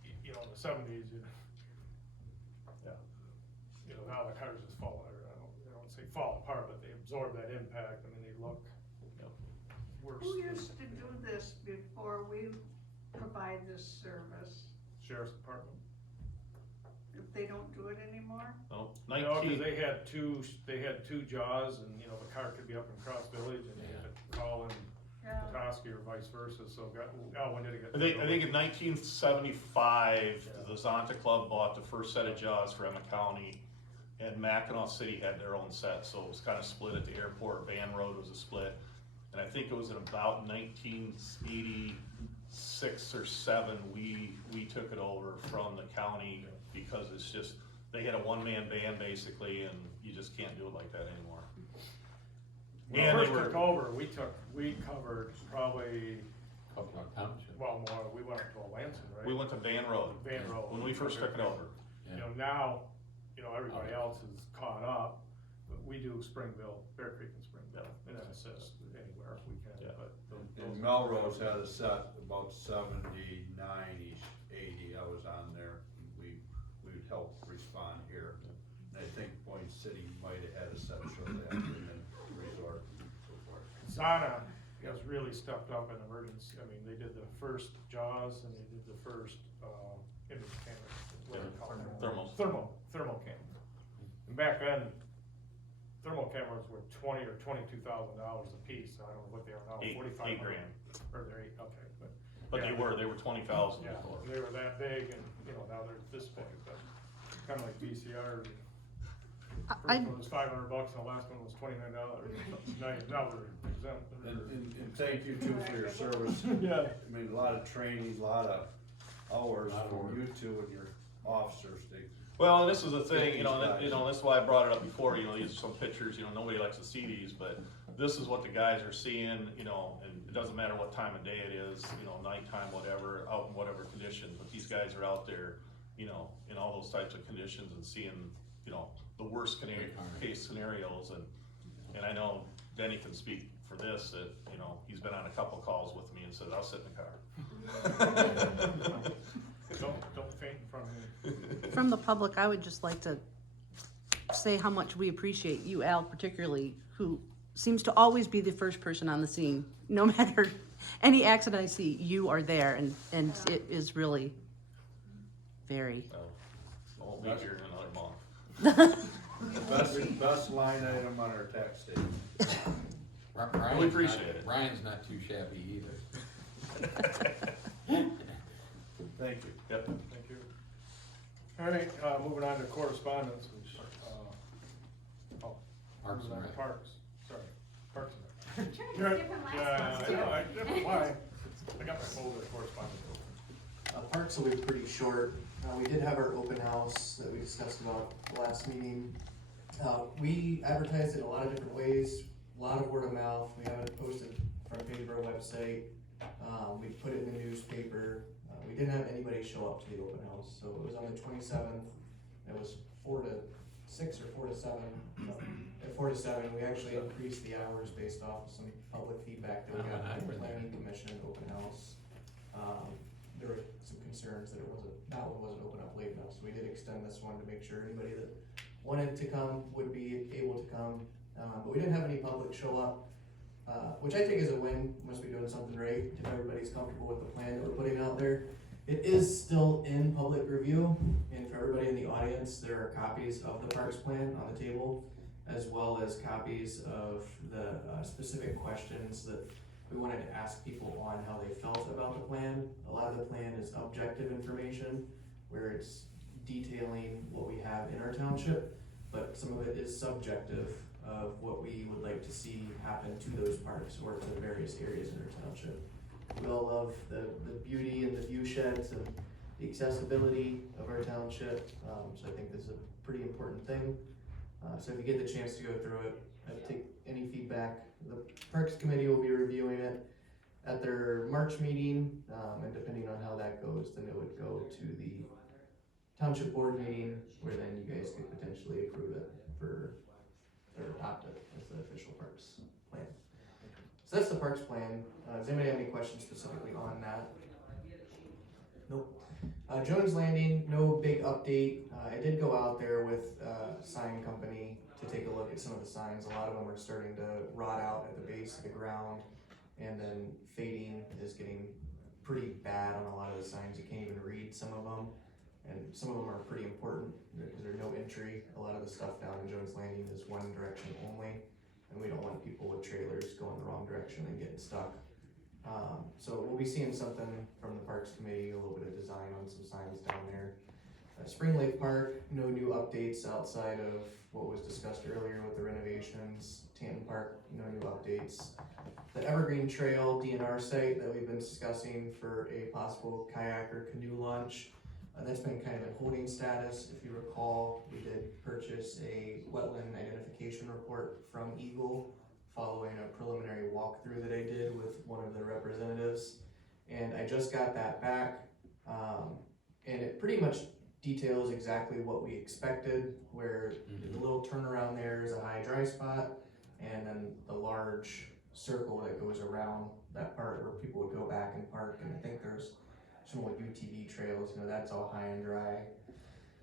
in the 70s, now the cars just fall, I don't say fall apart, but they absorb that impact. I mean, they look worse. Who used to do this before we provide this service? Sheriff's Department. If they don't do it anymore? No, No, because they had two jaws, and the car could be up in Cross Village, and they had to call in Petoskey or vice versa. So when did it get? I think in 1975, the Zonta Club bought the first set of jaws for Emmett County, and Mackinac City had their own set, so it was kind of split at the airport. Van Road was a split, and I think it was in about 1986 or 7 we took it over from the county, because it's just, they had a one-man band basically, and you just can't do it like that anymore. When we first took over, we covered probably Coconut Township. more. We went up to Lansing, right? We went to Van Road. When we first took it over. Now, everybody else is caught up, but we do Springville, Bear Creek and Springville, and then assist anywhere. everywhere if we can, but. And Melrose had a set about 79-ish, 80, I was on there, we'd help respond here. And I think Point City might have had a set shortly after, and then Resort and so forth. Sana has really stepped up in emergency, I mean, they did the first Jaws and they did the first, image camera. What do you call them? Thermal cam. And back then, thermal cameras were $20,000 or $22,000 a piece, I don't know what they are now, Eight 4,500. grand. Or they're okay, But yeah, they were 20,000 yeah, before. they were that big and, now they're this big, but kinda like VCRs. First one was $500 and the last one was $29. Now they're exempt. And thank you too for your service. Yeah. I mean, a lot of training, a lot of hours for you two and your officers. Well, and this is the thing, that's why I brought it up before, these are some pictures, nobody likes to see these, but this is what the guys are seeing, and it doesn't matter what time of day it is, nighttime, whatever, out in whatever conditions, but these guys are out there, in all those types of conditions and seeing, the worst case scenarios, and I know Denny can speak for this, that, he's been on a couple calls with me and said, I'll sit in the car. Don't faint in front of me. From the public, I would just like to say how much we appreciate you, Al, particularly, who seems to always be the first person on the scene. No matter any accident I see, you are there, and it is really very. I won't be here in another month. Best line item on our tax statement. We appreciate it. Ryan's not too shabby either. Thank you. Yep. Thank you. All right, moving on to correspondence, which, Parks and moving on to Rec. Parks, sorry, Parks and Rec. Trying to skip him last month, too. I don't know why, I got my folder of correspondence. Parks will be pretty short. We did have our open house that we discussed about the last meeting. We advertised it a lot of different ways, a lot of word of mouth. We have it posted front page of our website. We put it in the newspaper. We didn't have anybody show up to the open house, so it was on the 27th. It was 4 to 6 or 4 to 7. At 4 to 7, we actually increased the hours based off of some public feedback that we got from the planning commission open house. There were some concerns that that one wasn't open up late enough, so we did extend this one to make sure anybody that wanted to come would be able to come. But we didn't have any public show up, which I think is a win. Must be doing something right if everybody's comfortable with the plan that we're putting out there. It is still in public review, and for everybody in the audience, there are copies of the parks plan on the table, as well as copies of the specific questions that we wanted to ask people on how they felt about the plan. A lot of the plan is objective information, where it's detailing what we have in our township, but some of it is subjective of what we would like to see happen to those parks or to the various areas in our township. We all love the beauty and the view sheds and the accessibility of our township, so I think this is a pretty important thing. So if you get the chance to go through it, take any feedback. The Parks Committee will be reviewing it at their March meeting, and depending on how that goes, then it would go to the Township Board meeting, where then you guys could potentially approve it or adopt it as the official parks plan. So that's the parks plan. Does anybody have any questions specifically on that? Nope. Jones Landing, no big update. I did go out there with a sign company to take a look at some of the signs. A lot of them are starting to rot out at the base of the ground, and then fading is getting pretty bad on a lot of the signs. You can't even read some of them, and some of them are pretty important because there's no entry. A lot of the stuff down in Jones Landing is one direction only, and we don't want people with trailers going the wrong direction and getting stuck. So we'll be seeing something from the Parks Committee, a little bit of design on some signs down there. Spring Lake Park, no new updates outside of what was discussed earlier with the renovations. Tanton Park, no new updates. The Evergreen Trail DNR site that we've been discussing for a possible kayak or canoe launch, that's been kind of in holding status. If you recall, we did purchase a wetland identification report from Eagle following a preliminary walkthrough that I did with one of the representatives. And I just got that back, and it pretty much details exactly what we expected, where the little turnaround there is a high dry spot, and then the large circle that goes around that part where people would go back and park, and I think there's some old UTV trails, you know, that's all high and dry.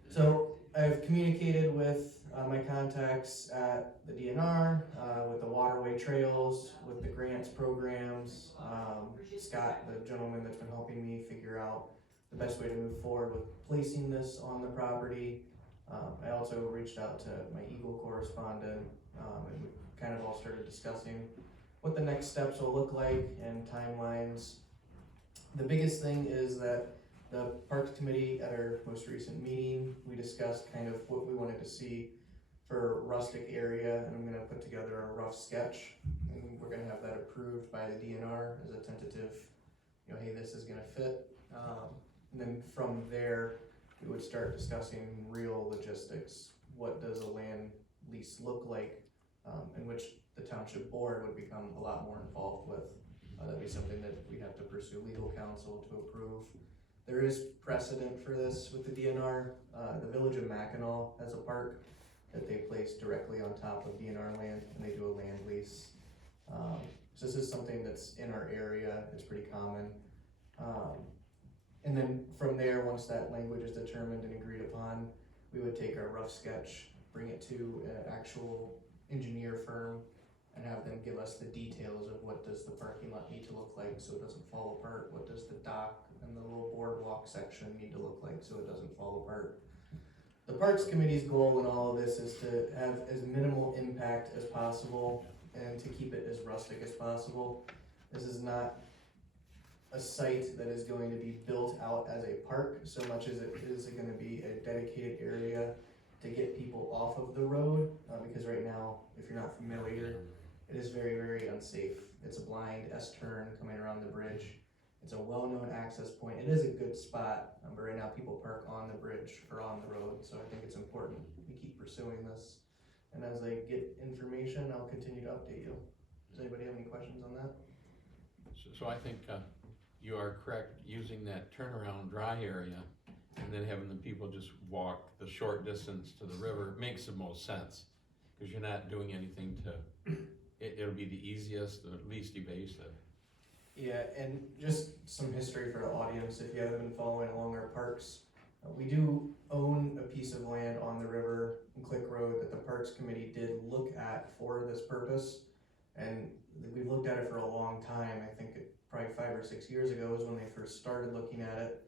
So I've communicated with my contacts at the DNR, with the waterway trails, with the grants programs, Scott, the gentleman that's been helping me figure out the best way to move forward with placing this on the property. I also reached out to my Eagle correspondent, and we kind of all started discussing what the next steps will look like and timelines. The biggest thing is that the Parks Committee at our most recent meeting, we discussed kind of what we wanted to see for rustic area, and I'm gonna put together a rough sketch, and we're gonna have that approved by the DNR as a tentative, you know, hey, this is gonna fit. And then from there, we would start discussing real logistics. What does a land lease look like, in which the township board would become a lot more involved with. That'd be something that we'd have to pursue legal counsel to approve. There is precedent for this with the DNR. The village of Mackinac has a park that they place directly on top of DNR land, and they do a land lease. So this is something that's in our area, it's pretty common. And then from there, once that language is determined and agreed upon, we would take our rough sketch, bring it to an actual engineer firm, and have them give us the details of what does the parking lot need to look like so it doesn't fall apart, what does the dock and the little boardwalk section need to look like so it doesn't fall apart. The Parks Committee's goal in all of this is to have as minimal impact as possible and to keep it as rustic as possible. This is not a site that is going to be built out as a park so much as it is going to be a dedicated area to get people off of the road, because right now, if you're not familiar, it is very, very unsafe. It's a blind S-turn coming around the bridge. It's a well-known access point. It is a good spot, but right now people park on the bridge or on the road, so I think it's important we keep pursuing this. And as I get information, I'll continue to update you. Does anybody have any questions on that? So I think you are correct, using that turnaround dry area and then having the people just walk the short distance to the river makes the most sense. Because you're not doing anything to, it'll be the easiest, the least evasive. Yeah, and just some history for the audience, if you haven't been following along our parks. We do own a piece of land on the river in Click Road that the Parks Committee did look at for this purpose. And we've looked at it for a long time. I think probably 5 or 6 years ago is when they first started looking at it.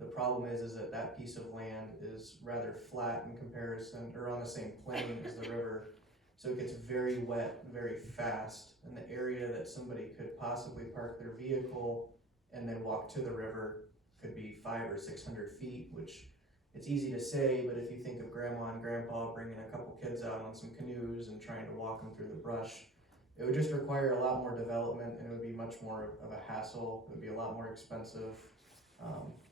The problem is that that piece of land is rather flat in comparison, or on the same plane as the river. So it gets very wet very fast, and the area that somebody could possibly park their vehicle and then walk to the river could be 500 or 600 feet, which it's easy to say, but if you think of grandma and grandpa bringing a couple kids out on some canoes and trying to walk them through the brush, it would just require a lot more development, and it would be much more of a hassle. It would be a lot more expensive.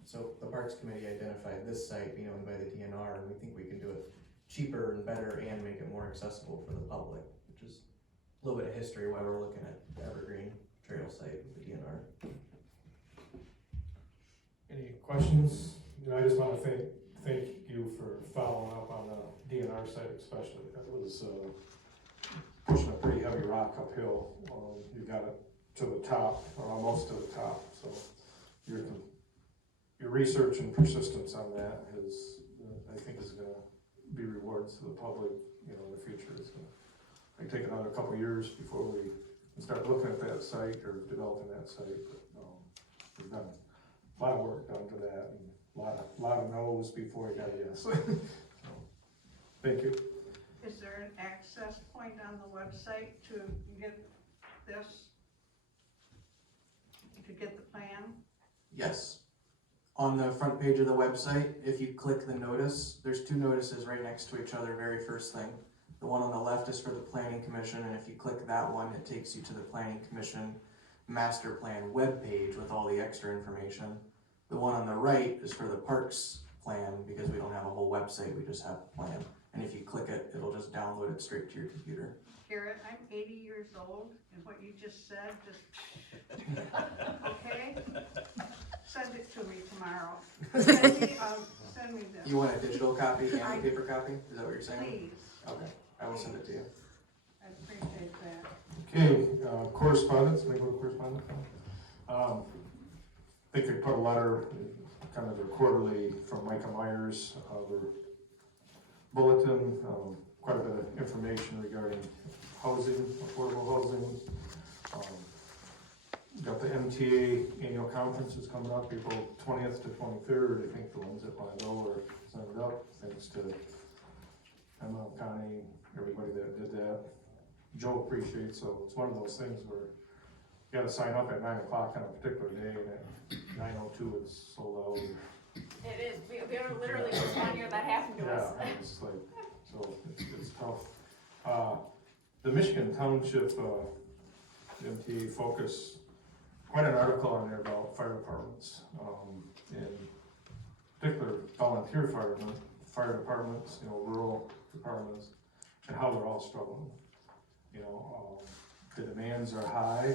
So the Parks Committee identified this site being owned by the DNR, and we think we can do it cheaper and better and make it more accessible for the public, which is a little bit of history why we're looking at the Evergreen Trail site with the DNR. Any questions? You know, I just want to thank you for following up on the DNR site especially. That was pushing a pretty heavy rock uphill. You got it to the top, or almost to the top, so your research and persistence on that is, I think, is going to be rewards to the public, you know, in the future. It's going to take another couple of years before we can start looking at that site or developing that site. But we've done a lot of work done to that, and a lot of no's before we got a yes. So, thank you. Is there an access point on the website to get this, to get the plan? Yes. On the front page of the website, if you click the notice, there's 2 notices right next to each other, very first thing. The one on the left is for the Planning Commission, and if you click that one, it takes you to the Planning Commission Master Plan webpage with all the extra information. The one on the right is for the Parks Plan, because we don't have a whole website, we just have a plan. And if you click it, it'll just download it straight to your computer. Garrett, I'm 80 years old, and what you just said, okay? Send it to me tomorrow. Send me this. You want a digital copy and a paper copy? Is that what you're saying? Please. Okay, I will send it to you. I appreciate that. Okay, correspondence, may I go to correspondence? I think they put a letter, kind of their quarterly from Micah Myers, their bulletin, quite a bit of information regarding housing, affordable housing. Got the MTA annual conference is coming up April 20th to 23rd. I think the ones that want to go are signed up, thanks to Emma, Connie, everybody that did that. Joe appreciates, so it's one of those things where you gotta sign up at 9 o'clock on a particular day, and at 9:02 it's sold out. It is, we were literally just 1 year that happened to us. Yeah, it's like, so it's tough. The Michigan Township, MTA Focus, quite an article on there about fire departments, in particular volunteer fire departments, rural departments, and how they're all struggling. The demands are high,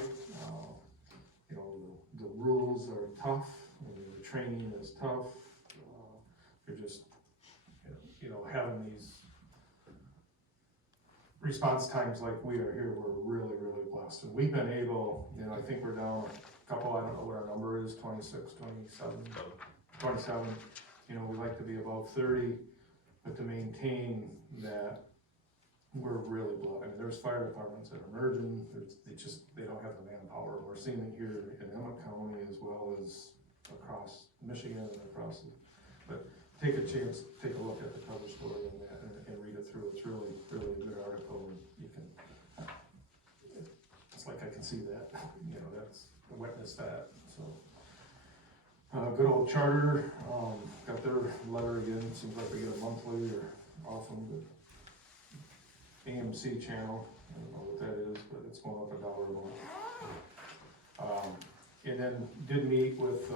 the rules are tough, the training is tough. You're just, having these response times like we are here, we're really, really blessed. And we've been able, I think we're down a couple, I don't know what our number is, 26, 27. We'd like to be above 30, but to maintain that, we're really blessed. I mean, there's fire departments that are merging, they don't have the manpower. We're seeing it here in Emmett County as well as across Michigan and across, but take a chance, take a look at the cover story on that and read it through. It's really, really a good article, and you can, it's like I can see that, that's, I witnessed that, so. Good old charter, got their letter again, seems like we get a monthly or often, but AMC channel, I don't know what that is, but it's going up $1 a month. And then did meet with,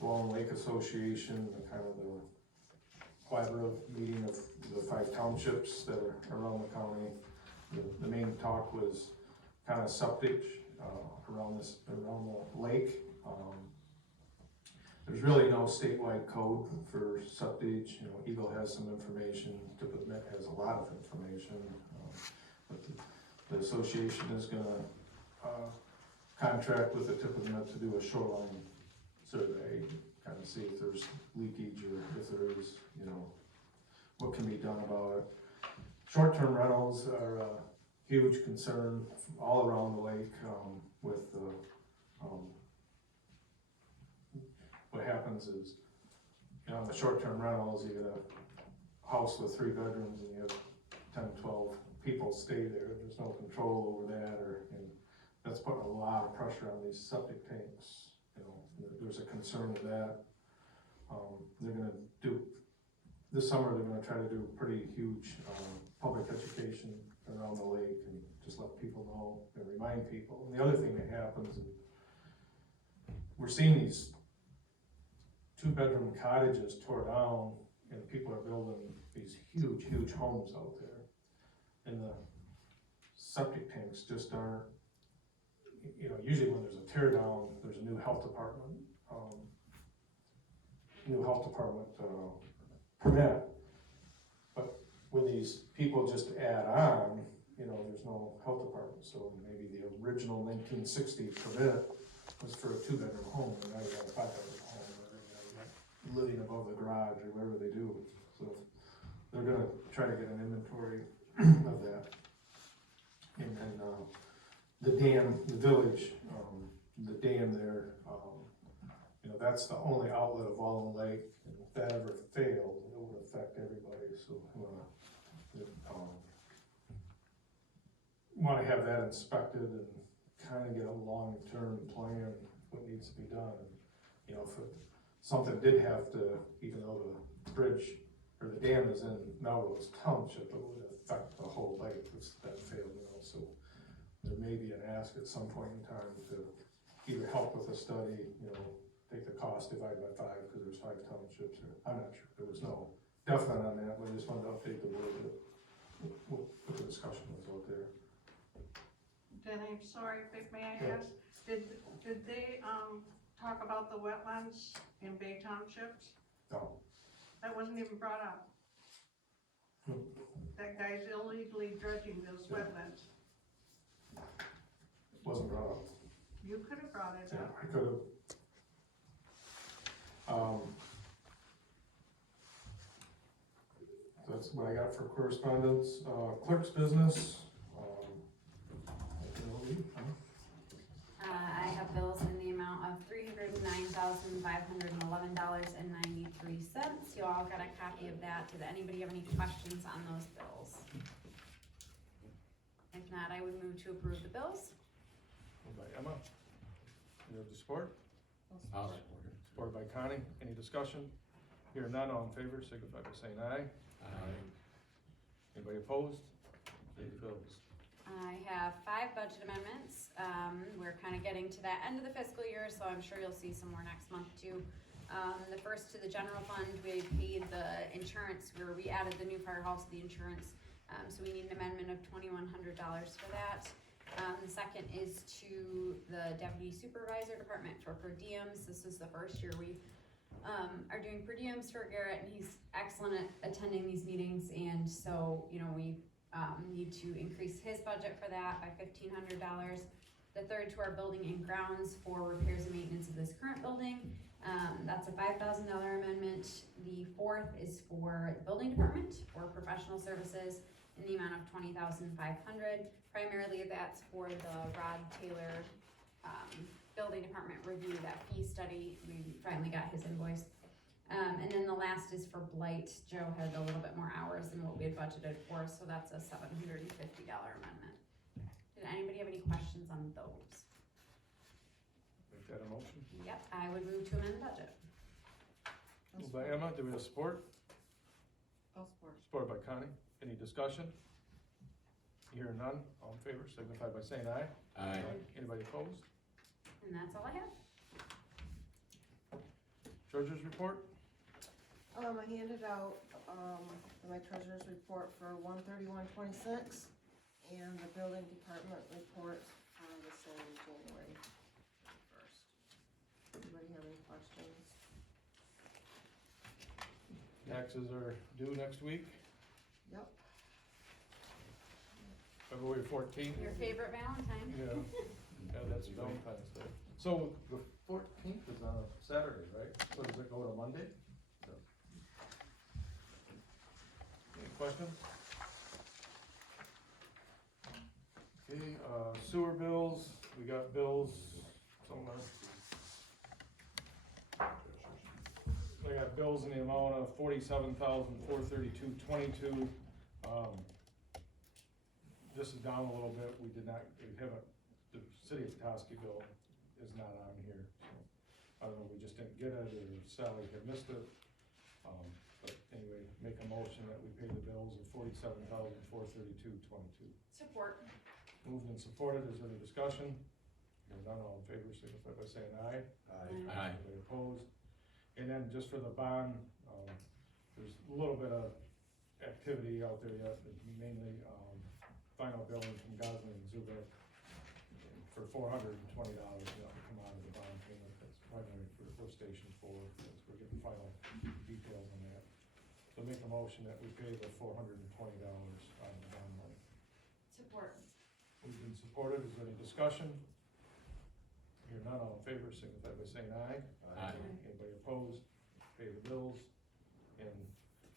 Wallen Lake Association, kind of the collaborative meeting of the 5 townships that are around the county. The main talk was kind of septic, around the lake. There's really no statewide code for septic. Eagle has some information, Tippecanoe has a lot of information. But the association is gonna contract with the Tippecanoe to do a shoreline survey, kind of see if there's leakage or if there is, what can be done about it. Short-term rentals are a huge concern all around the lake, with the, what happens is, on the short-term rentals, you get a house with 3 bedrooms and you have 10, 12 people stay there. There's no control over that, and that's putting a lot of pressure on these septic tanks. There's a concern with that. They're gonna do, this summer they're gonna try to do pretty huge, public education around the lake and just let people know and remind people. And the other thing that happens is we're seeing these 2-bedroom cottages tore down, and people are building these huge, huge homes out there. And the septic tanks just aren't, usually when there's a tear down, there's a new health department permit. But when these people just add on, there's no health department. So maybe the original 1960 permit was for a 2-bedroom home, and now you have a 5-bedroom home, or living above the garage, or whatever they do. So they're gonna try to get an inventory of that. And then, the dam, the village, the dam there, that's the only outlet of Wallen Lake, and if that ever failed, it would affect everybody, so we wanna have that inspected and kind of get a long-term plan, what needs to be done. If something did have to, even though the bridge or the dam is in Melrose Township, it would affect the whole lake if that failed, so there may be an ask at some point in time to either help with a study, take the cost, divide by 5, because there's 5 townships, or, I'm not sure, there was no definite on that, but I just wanted to update the board that what the discussion was out there. Denny, I'm sorry, may I Yeah. ask, did they, talk about the wetlands in Bay Townships? No. That wasn't even brought up. That guy's illegally dredging those wetlands. wasn't brought up. You could have brought it Yeah, up. I could have. That's what I got for correspondence. Clerk's business. I have bills in the amount of $309,511.93. You all got a copy of that. Did anybody have any questions on those bills? If not, I would move to approve the bills. Moved by Emma. You have the support? I'll support it. Supported by Connie. Any discussion? Here none, all in favor, signify by saying aye. Aye. Anybody opposed? Pay the bills. I have 5 budget amendments. We're kind of getting to that end of the fiscal year, so I'm sure you'll see some more next month too. The first to the general fund, we paid the insurance, where we added the new firehouse to the insurance. So we need an amendment of $2,100 for that. The second is to the deputy supervisor department for per diems. This is the first year we are doing per diems for Garrett, and he's excellent at attending these meetings, and so, you know, we need to increase his budget for that by $1,500. The third to our building and grounds for repairs and maintenance of this current building. That's a $5,000 amendment. The fourth is for the building department for professional services in the amount of $20,500. Primarily that's for the Rod Taylor building department review, that fee study. We finally got his invoice. And then the last is for blight. Joe had a little bit more hours than what we had budgeted for, so that's a $750 amendment. Did anybody have any questions on those? Make that a motion. Yep, I would move to amend the budget. Moved by Emma, do we have support? I'll support. Supported by Connie. Any discussion? Here none, all in favor, signify by saying aye. Aye. Anybody opposed? And that's all I have. Treasurer's report? I handed out, my treasurer's report for 1/31/26 and the building department report for the same January 1st. Anybody have any questions? Taxes are due next week, Yep. February 14th. Your favorite Valentine. Yeah, yeah, that's Valentine's Day. So the 14th is on a Saturday, right? So does it go to Monday? No. Any questions? Okay, sewer bills, we got bills somewhere. I got bills in the amount of $47,432.22. This is down a little bit. We haven't, the city of Petoskey bill is not on here. So I don't know, we just didn't get it, or Sally had missed it. But anyway, make a motion that we pay the bills of $47,432.22. Support. Moved and supported. Is there any discussion? Hearing none, all in favor, signify by saying aye. Aye. Anybody opposed? And then just for the bond, there's a little bit of activity out there yet, but mainly, final billing from Goslin and Zubeck for $420, come out of the bond payment. That's primary for Station 4, as we're getting final details on that. So make a motion that we pay the $420 on the bond money. Support. Moved and supported. Is there any discussion? Hearing none, all in favor, signify by saying aye. Aye. Anybody opposed? Pay the bills. And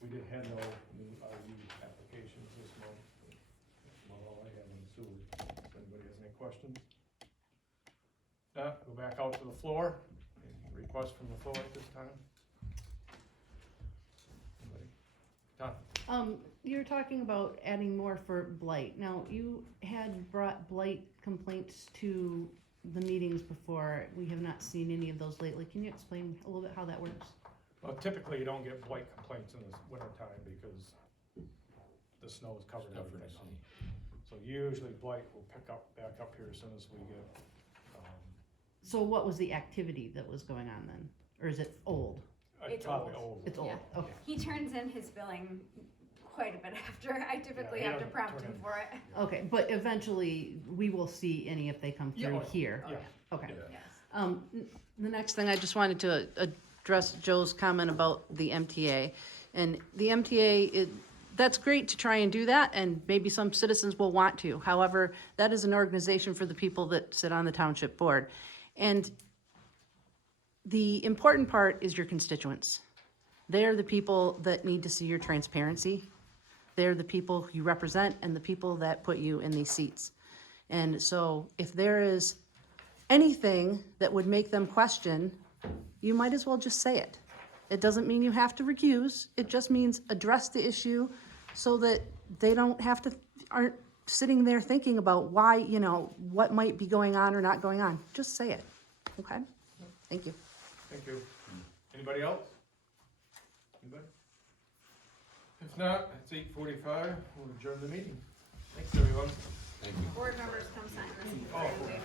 we did have no new RV applications this month. That's about all I have in the sewer. If anybody has any questions? Go back out to the floor. Any requests from the floor at this time? Anybody? Tom? You were talking about adding more for blight. Now, you had brought blight complaints to the meetings before. We have not seen any of those lately. Can you explain a little bit how that works? Well, typically you don't get blight complaints in the winter time because the snow is covered Tougher to everything up. see. So usually blight will pick up, back up here as soon as we get, So what was the activity that was going on then? Or is it old? It's probably old. old. It's old, Yeah. okay. He turns in his billing quite a bit after. I typically Yeah, he have to doesn't prompt turn him in. for it. Okay, but eventually we will see any if they come Yeah, through oh, yeah. here. Yeah. Okay. Yes. The next thing, I just wanted to address Joe's comment about the MTA. And the MTA, that's great to try and do that, and maybe some citizens will want to. However, that is an organization for the people that sit on the township board. And the important part is your constituents. They're the people that need to see your transparency. They're the people you represent and the people that put you in these seats. And so if there is anything that would make them question, you might as well just say it. It doesn't mean you have to recuse, it just means address the issue so that they don't have to, aren't sitting there thinking about why, you know, what might be going on or not going on. Just say it, okay? Thank you. Thank you. Anybody else? Anybody? If not, it's 8:45, we'll adjourn the meeting. Thanks, everyone. Thank you. Board members come sign this.